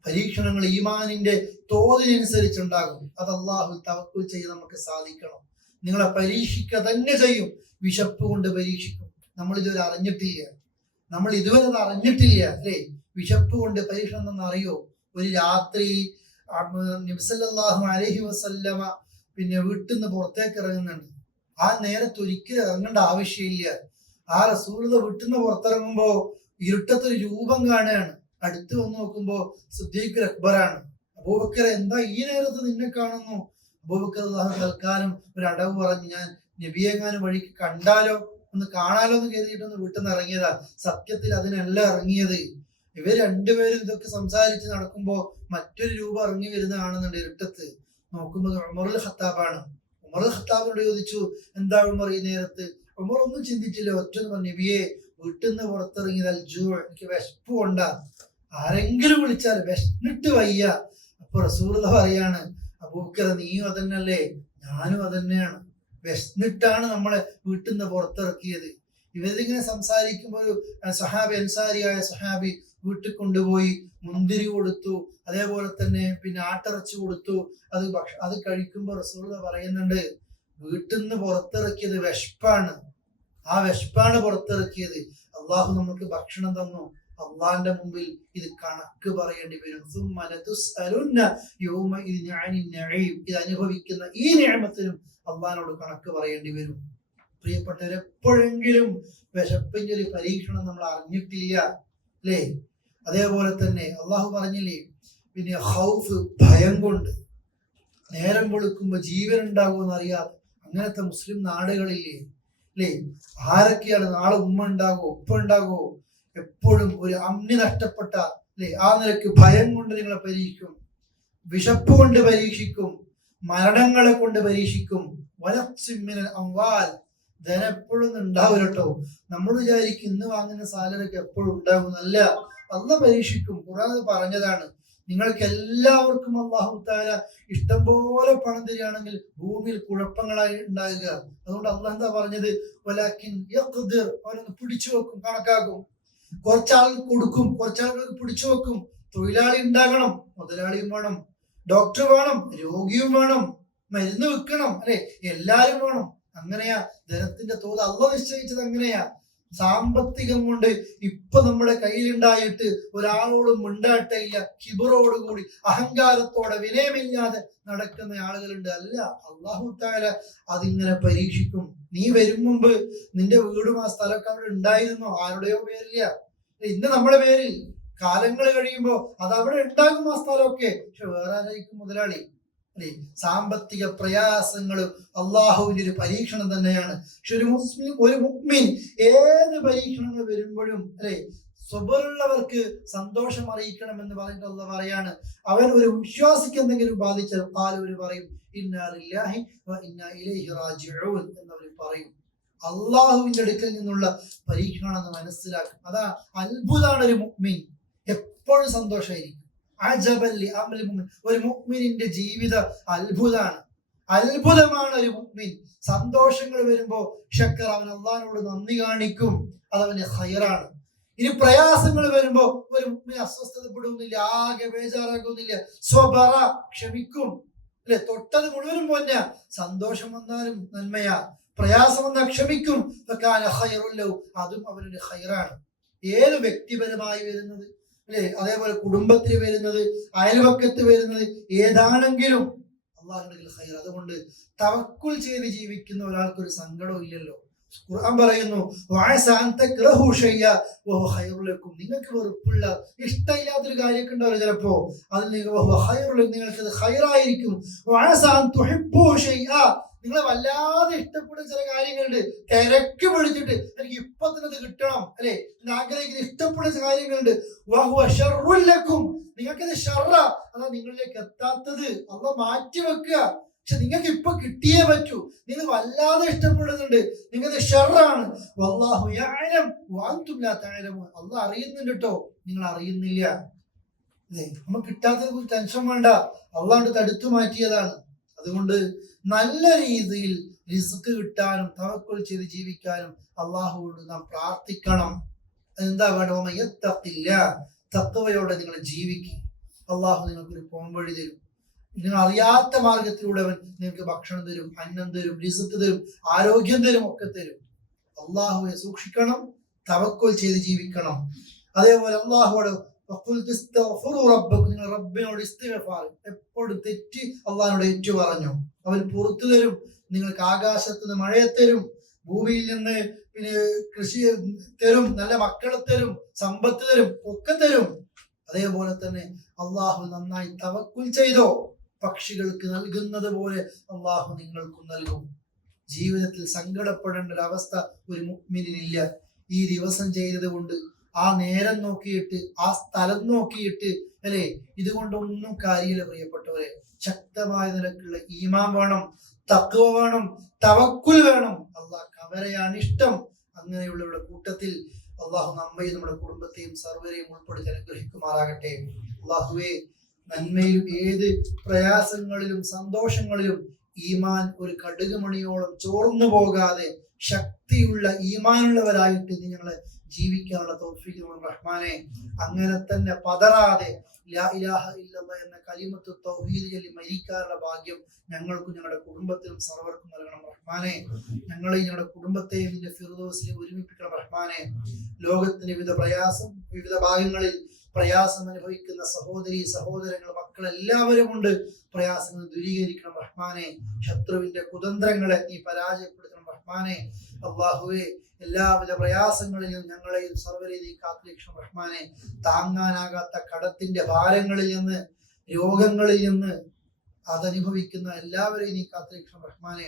പരീക്ഷണങ്ങൾ ഈമാനിന്റെ തോതിനനുസരിച്ചുണ്ടാകും. അത് അള്ളാഹു തവക്കുൽ ചെയ്ത് നമുക്ക് സാധിക്കണം. നിങ്ങളെ പരീക്ഷിക്കുക തന്നെ ചെയ്യും. വിശപ്പ് കൊണ്ട് പരീക്ഷിക്കും. നമ്മൾ ഇതുവരെ അറിഞ്ഞിട്ടില്ല അല്ലേ? വിശപ്പ് കൊണ്ട് പരീക്ഷണം എന്ന് അറിയോ? ഒരു രാത്രി നബി സല്ലല്ലാഹു അലൈഹി വസല്ലമ പിന്നെ വീട്ടിൽ നിന്ന് പുറത്തേക്ക് ഇറങ്ങുന്നുണ്ട്. ആ നേരത്ത് ഒരിക്കലും ഇറങ്ങേണ്ട ആവശ്യമില്ല. ആ റസൂലുള്ളാഹി വീട്ടിൽ നിന്ന് പുറത്തിറങ്ങുമ്പോ ഇരുട്ടത്തൊരു രൂപം കാണുകയാണ്. അടുത്ത് വന്ന് നോക്കുമ്പോ സിദ്ദീഖ് അക്ബറാണ്. അബൂബക്കർ, എന്താ ഈ നേരത്ത് നിന്നെ കാണുന്നു? അബൂബക്കർ തൽക്കാലം ഒരു അടവ് പറഞ്ഞ്, ഞാൻ നബിയെങ്ങാനും വഴിക്ക് കണ്ടാലോ, ഒന്ന് കാണാലോ എന്ന് കരുതിയിട്ടൊന്ന് വീട്ടിൽ നിന്ന് ഇറങ്ങിയതാ. സത്യത്തിൽ അതിനല്ല ഇറങ്ങിയത്. ഇവർ രണ്ടുപേരും ഇതൊക്കെ സംസാരിച്ച് നടക്കുമ്പോ മറ്റൊരു രൂപം ഇറങ്ങി വരുന്ന കാണുന്നുണ്ട് ഇരുട്ടത്ത്. നോക്കുമ്പോ ഉമറുൽ ഖത്താബാണ്. ഉമറുൽ ഖത്താബിനോട് ചോദിച്ചു, എന്താ ഉമർ ഈ നേരത്ത്? ഉമർ ഒന്നും ചിന്തിച്ചില്ല, ഒറ്റന്ന് പറഞ്ഞു, നബിയെ, വീട്ടിൽ നിന്ന് പുറത്തിറങ്ങിയതാൽ എനിക്ക് വിശപ്പ് കൊണ്ടാ, ആരെങ്കിലും വിളിച്ചാൽ വിശന്നിട്ട് വയ്യ. അപ്പൊ റസൂലുള്ളാഹി പറയാണ്, അബൂബക്കർ, നീയും അതന്നല്ലേ, ഞാനും അതന്നെയാണ്. വിശന്നിട്ടാണ് നമ്മളെ വീട്ടിൽ നിന്ന് പുറത്തിറക്കിയത്. ഇവരിങ്ങനെ സംസാരിക്കുമ്പോൾ ഒരു സഹാബി, അൻസാരിയായ സഹാബി വീട്ടിൽ കൊണ്ടുപോയി മുന്തിരി കൊടുത്തു, അതേപോലെ തന്നെ പിന്നെ ആട്ടിറച്ചി കൊടുത്തു. അത് കഴിക്കുമ്പോൾ റസൂലുള്ളാഹി പറയുന്നുണ്ട്, വീട്ടിൽ നിന്ന് പുറത്തിറക്കിയത് വിശപ്പാണ്, ആ വിശപ്പാണ് പുറത്തിറക്കിയത്. അള്ളാഹു നമുക്ക് ഭക്ഷണം തന്നു, അള്ളാന്റെ മുമ്പിൽ ഇത് കണക്ക് പറയേണ്ടി വരും. ഇത് അനുഭവിക്കുന്ന ഈ നിഅമത്തിനും അള്ളാഹിനോട് കണക്ക് പറയേണ്ടി വരും. പ്രിയപ്പെട്ടവർ, എപ്പോഴെങ്കിലും വിശപ്പിന്റെ ഒരു പരീക്ഷണം നമ്മൾ അറിഞ്ഞിട്ടില്ല അല്ലേ? അതേപോലെ തന്നെ അള്ളാഹു പറഞ്ഞില്ലേ, പിന്നെ ഖൗഫ്, ഭയം കൊണ്ട് നേരം വെളുക്കുമ്പോ ജീവൻ ഉണ്ടാകുമെന്ന് അറിയാതെ അങ്ങനത്തെ മുസ്ലിം നാടുകളില്ലേ അല്ലേ? ആരൊക്കെയാണ് നാളെ ഉമ്മ ഉണ്ടാകോ ഉപ്പ ഉണ്ടാകോ, എപ്പോഴും ഒരു അമ്നി നഷ്ടപ്പെട്ട അല്ലേ? ആ നിലക്ക് ഭയം കൊണ്ട് നിങ്ങളെ പരീക്ഷിക്കും, വിശപ്പ് കൊണ്ട് പരീക്ഷിക്കും, മരണങ്ങളെ കൊണ്ട് പരീക്ഷിക്കും. വലക്സിമിനൽ അംവാൽ, ധനം എപ്പോഴും ഉണ്ടാവില്ല കേട്ടോ. നമ്മൾ വിചാരിക്കും ഇന്ന് വാങ്ങുന്ന സാലറിക്ക് എപ്പോഴും ഉണ്ടാകും. അല്ല, അള്ളാഹ് പരീക്ഷിക്കും. ഖുർആൻ പറഞ്ഞതാണ്, നിങ്ങൾക്ക് എല്ലാവർക്കും അല്ലാഹു തആല ഇഷ്ടം പോലെ പണം തരികയാണെങ്കിൽ ഭൂമിയിൽ കുഴപ്പങ്ങളായി ഉണ്ടാകുക. അതുകൊണ്ട് അള്ളാഹ് എന്താ പറഞ്ഞത്? വലാകിൻ യഖ്ദിർ, അവരൊന്ന് പിടിച്ചു വെക്കും, കണക്കാക്കും. കുറച്ചാൾ കൊടുക്കും, കുറച്ചാളുകൾക്ക് പിടിച്ചു വെക്കും. തൊഴിലാളി ഉണ്ടാകണം, മുതലാളിയും വേണം, ഡോക്ടർ വേണം, രോഗിയും വേണം, മരുന്ന് വെക്കണം അല്ലെ, എല്ലാരും വേണം. അങ്ങനെയാ ധനത്തിന്റെ തോത് അള്ളാഹ് നിശ്ചയിച്ചത്. അങ്ങനെയാ സാമ്പത്തികം കൊണ്ട് ഇപ്പൊ നമ്മുടെ കയ്യിലുണ്ടായിട്ട് ഒരാളോടും മിണ്ടാട്ടയില്ല, കിബറോടുകൂടി അഹങ്കാരത്തോടെ വിനയമില്ലാതെ നടക്കുന്ന ആളുകളുണ്ട്. അല്ല, അല്ലാഹു തആല അതിങ്ങനെ പരീക്ഷിക്കും. നീ വരും മുമ്പ് നിന്റെ വീടും ആ സ്ഥലമൊക്കെ അവിടെ ഉണ്ടായിരുന്നോ? ആരുടെയോ പേരില്ല, ഇന്ന് നമ്മുടെ പേരിൽ. കാലങ്ങൾ കഴിയുമ്പോ അത് അവിടെ ഉണ്ടാകും ആ സ്ഥലമൊക്കെ, പക്ഷെ വേറെ ആരായിരിക്കും മുതലാളി അല്ലെ? സാമ്പത്തിക പ്രയാസങ്ങൾ അള്ളാഹുവിന്റെ ഒരു പരീക്ഷണം തന്നെയാണ്. പക്ഷെ ഒരു മുഅ്മിൻ ഏത് പരീക്ഷണങ്ങൾ വരുമ്പോഴും അല്ലെ, സ്വബറുള്ളവർക്ക് സന്തോഷം അറിയിക്കണം എന്ന് പറഞ്ഞിട്ട് അള്ളാഹ് പറയാണ്. അവൻ ഒരു വിശ്വാസിക്ക് എന്തെങ്കിലും ബാധിച്ചാൽ അവർ പറയും ഇന്നാ ലില്ലാഹി വ ഇന്നാ ഇലൈഹി റാജിഊൻ എന്നവർ പറയും. അള്ളാഹുവിന്റെ അടുക്കൽ നിന്നുള്ള പരീക്ഷണമെന്ന് മനസ്സിലാക്കും. അതാ അത്ഭുതമാണ് ഒരു മുഅ്മിൻ, എപ്പോഴും സന്തോഷമായിരിക്കും. ഒരു മുഅ്മിനിന്റെ ജീവിതം അത്ഭുതമാണ്, അത്ഭുതമാണ് ഒരു മുഅ്മിൻ. സന്തോഷങ്ങൾ വരുമ്പോ ശക്കർ, അവൻ അള്ളാഹിനോട് നന്ദി കാണിക്കും, അതവന് ഖൈറാണ്. ഇനി പ്രയാസങ്ങൾ വരുമ്പോ ഒരു മുഅ്മിൻ അസ്വസ്ഥതപ്പെടുന്നില്ല, ആകെ ബേജാറാകുന്നില്ല, സ്വബറ, ക്ഷമിക്കും അല്ലെ? തൊട്ടത് മുഴുവനും പൊന്ന. സന്തോഷം വന്നാലും നന്മയാ, പ്രയാസം വന്നാൽ ക്ഷമിക്കും, അതും അവരുടെ ഖൈറാണ്. ഏത് വ്യക്തിപരമായി വരുന്നത് അല്ലെ, അതേപോലെ കുടുംബത്തിൽ വരുന്നത്, അയൽവക്കത്ത് വരുന്നത്, ഏതാണെങ്കിലും അള്ളാഹുവിന്റെ ഖൈർ. അതുകൊണ്ട് തവക്കുൽ ചെയ്ത് ജീവിക്കുന്ന ഒരാൾക്കൊരു സങ്കടവും ഇല്ലല്ലോ. ഖുർആൻ പറയുന്നു, നിങ്ങൾക്ക് വെറുപ്പുള്ള ഇഷ്ടമില്ലാത്തൊരു കാര്യമൊക്കെ ഉണ്ടാവില്ല ചിലപ്പോ, അത് നിങ്ങൾക്ക് ഖൈറായിരിക്കും. നിങ്ങളെ വല്ലാതെ ഇഷ്ടപ്പെടുന്ന ചില കാര്യങ്ങളുണ്ട്, തിരക്ക് പിടിച്ചിട്ട് എനിക്ക് ഇപ്പൊ തന്നെ അത് കിട്ടണം അല്ലെ, ആഗ്രഹിക്കുന്ന ഇഷ്ടപ്പെടുന്ന കാര്യങ്ങളുണ്ട്. നിങ്ങൾക്കത് ഷർറ, അതാ നിങ്ങളിലേക്ക് എത്താത്തത് അള്ളാഹ് മാറ്റി വെക്കുക. പക്ഷെ നിങ്ങൾക്ക് ഇപ്പൊ കിട്ടിയേ പറ്റൂ. നിങ്ങൾ വല്ലാതെ ഇഷ്ടപ്പെടുന്നുണ്ട്, നിങ്ങൾക്ക് ഷർറാണ്. വല്ലാഹു യഅലം വഅൻതും ലാ തഅലമൂൻ, അള്ളാഹ് അറിയുന്നുണ്ട് കേട്ടോ, നിങ്ങൾ അറിയുന്നില്ല. നമുക്ക് കിട്ടാത്തതിനെ കുറിച്ച് ടെൻഷൻ വേണ്ട, അള്ളാഹ് തടുത്തു മാറ്റിയതാണ്. അതുകൊണ്ട് നല്ല രീതിയിൽ റിസ്ക് കിട്ടാനും തവക്കുൽ ചെയ്ത് ജീവിക്കാനും അള്ളാഹുവോട് നാം പ്രാർത്ഥിക്കണം. എന്താ വേണം? തഖ്വയോടെ നിങ്ങൾ ജീവിക്കും. അള്ളാഹു നിങ്ങൾക്കൊരു പോംവഴി തരും. നിങ്ങൾ അറിയാത്ത മാർഗത്തിലൂടെ അവൻ നിങ്ങൾക്ക് ഭക്ഷണം തരും, അന്നം തരും, റിസ്ക് തരും, ആരോഗ്യം തരും, ഒക്കെ തരും. അള്ളാഹുവെ സൂക്ഷിക്കണം, തവക്കുൽ ചെയ്ത് ജീവിക്കണം. അതേപോലെ അള്ളാഹുവോട് നിങ്ങൾ റബ്ബിനോട് ഇസ്തിഗ്ഫാർ, എപ്പോഴും തെറ്റി അള്ളാഹിനോട് ഏറ്റു പറഞ്ഞു, അവൻ പുറത്തു തരും. നിങ്ങൾക്ക് ആകാശത്ത് നിന്ന് മഴയെ തരും, ഭൂമിയിൽ നിന്ന് പിന്നെ കൃഷി തരും, നല്ല മക്കളെ തരും, സമ്പത്ത് തരും, ഒക്കെ തരും. അതേപോലെ തന്നെ അള്ളാഹു നന്നായി തവക്കുൽ ചെയ്തോ, പക്ഷികൾക്ക് നൽകുന്നത് പോലെ അള്ളാഹു നിങ്ങൾക്കും നൽകും. ജീവിതത്തിൽ സങ്കടപ്പെടേണ്ട ഒരു അവസ്ഥ ഒരു മുഅ്മിനിനില്ല. ഈ ദിവസം ചെയ്തത് കൊണ്ട്, ആ നേരം നോക്കിയിട്ട്, ആ സ്ഥലം നോക്കിയിട്ട് അല്ലെ, ഇതുകൊണ്ടൊന്നും കാര്യമില്ല പ്രിയപ്പെട്ടവരെ. ശക്തമായ നിലക്കുള്ള ഈമാൻ വേണം, തഖ്വ വേണം, തവക്കുൽ വേണം. അള്ളാഹ് അവരെയാണ് ഇഷ്ടം. അങ്ങനെയുള്ളവരുടെ കൂട്ടത്തിൽ അള്ളാഹു നമ്മയും നമ്മുടെ കുടുംബത്തെയും സർവരെയും ഉൾപ്പെടുത്തി അനുഗ്രഹിക്കുമാറാകട്ടെ. അള്ളാഹുവേ, നന്മയിലും ഏത് പ്രയാസങ്ങളിലും സന്തോഷങ്ങളിലും ഈമാൻ ഒരു കടുകുമണിയോളം ചോർന്നു പോകാതെ ശക്തിയുള്ള ഈമാനുള്ളവരായിട്ട് നീ ഞങ്ങളെ ജീവിക്കാനുള്ള തൗഫീഖ് റഹ്മാനെ. അങ്ങനെ തന്നെ പതറാതെ ലാ ഇലാഹ ഇല്ലല്ലാഹ് എന്ന കലിമത്ത് തൗഹീദ് ചൊല്ലി മരിക്കാനുള്ള ഭാഗ്യം ഞങ്ങൾക്കും ഞങ്ങളുടെ കുടുംബത്തിനും സർവർക്കും നൽകണം റഹ്മാനെ. ഞങ്ങളെയും ഞങ്ങളുടെ കുടുംബത്തെയും നിന്റെ ഫിർദൗസിൽ ഒരുമിപ്പിക്കണം റഹ്മാനെ. ലോകത്തിന് വിവിധ ഭാഗങ്ങളിൽ പ്രയാസം അനുഭവിക്കുന്ന സഹോദരി സഹോദരങ്ങൾ മക്കൾ എല്ലാവരും കൊണ്ട് പ്രയാസങ്ങൾ ദൂരീകരിക്കണം റഹ്മാനെ. ശത്രുവിന്റെ കുതന്ത്രങ്ങളെ നീ പരാജയപ്പെടുത്തണം റഹ്മാനെ. അല്ലാഹുവേ, എല്ലാവിധ പ്രയാസങ്ങളിലും ഞങ്ങളെയും സർവ്വരീതി കാത്തുരക്ഷണം റഹ്മാനെ. താങ്ങാനാകാത്ത കടത്തിന്റെ ഭാരങ്ങളിൽ നിന്ന്, രോഗങ്ങളിൽ നിന്ന് അതനുഭവിക്കുന്ന എല്ലാവരെയും നീ കാത്തുരക്ഷണം റഹ്മാനെ.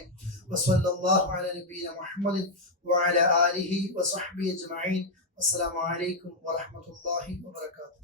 വസല്ലല്ലാഹു അലാ നബിയിന മുഹമ്മദിൻ വഅലാ ആലിഹി വസഹ്ബിഹി അജ്മഈൻ. അസ്സലാമു അലൈക്കും വറഹ്മത്തുള്ളാഹി വബറകാതുഹു.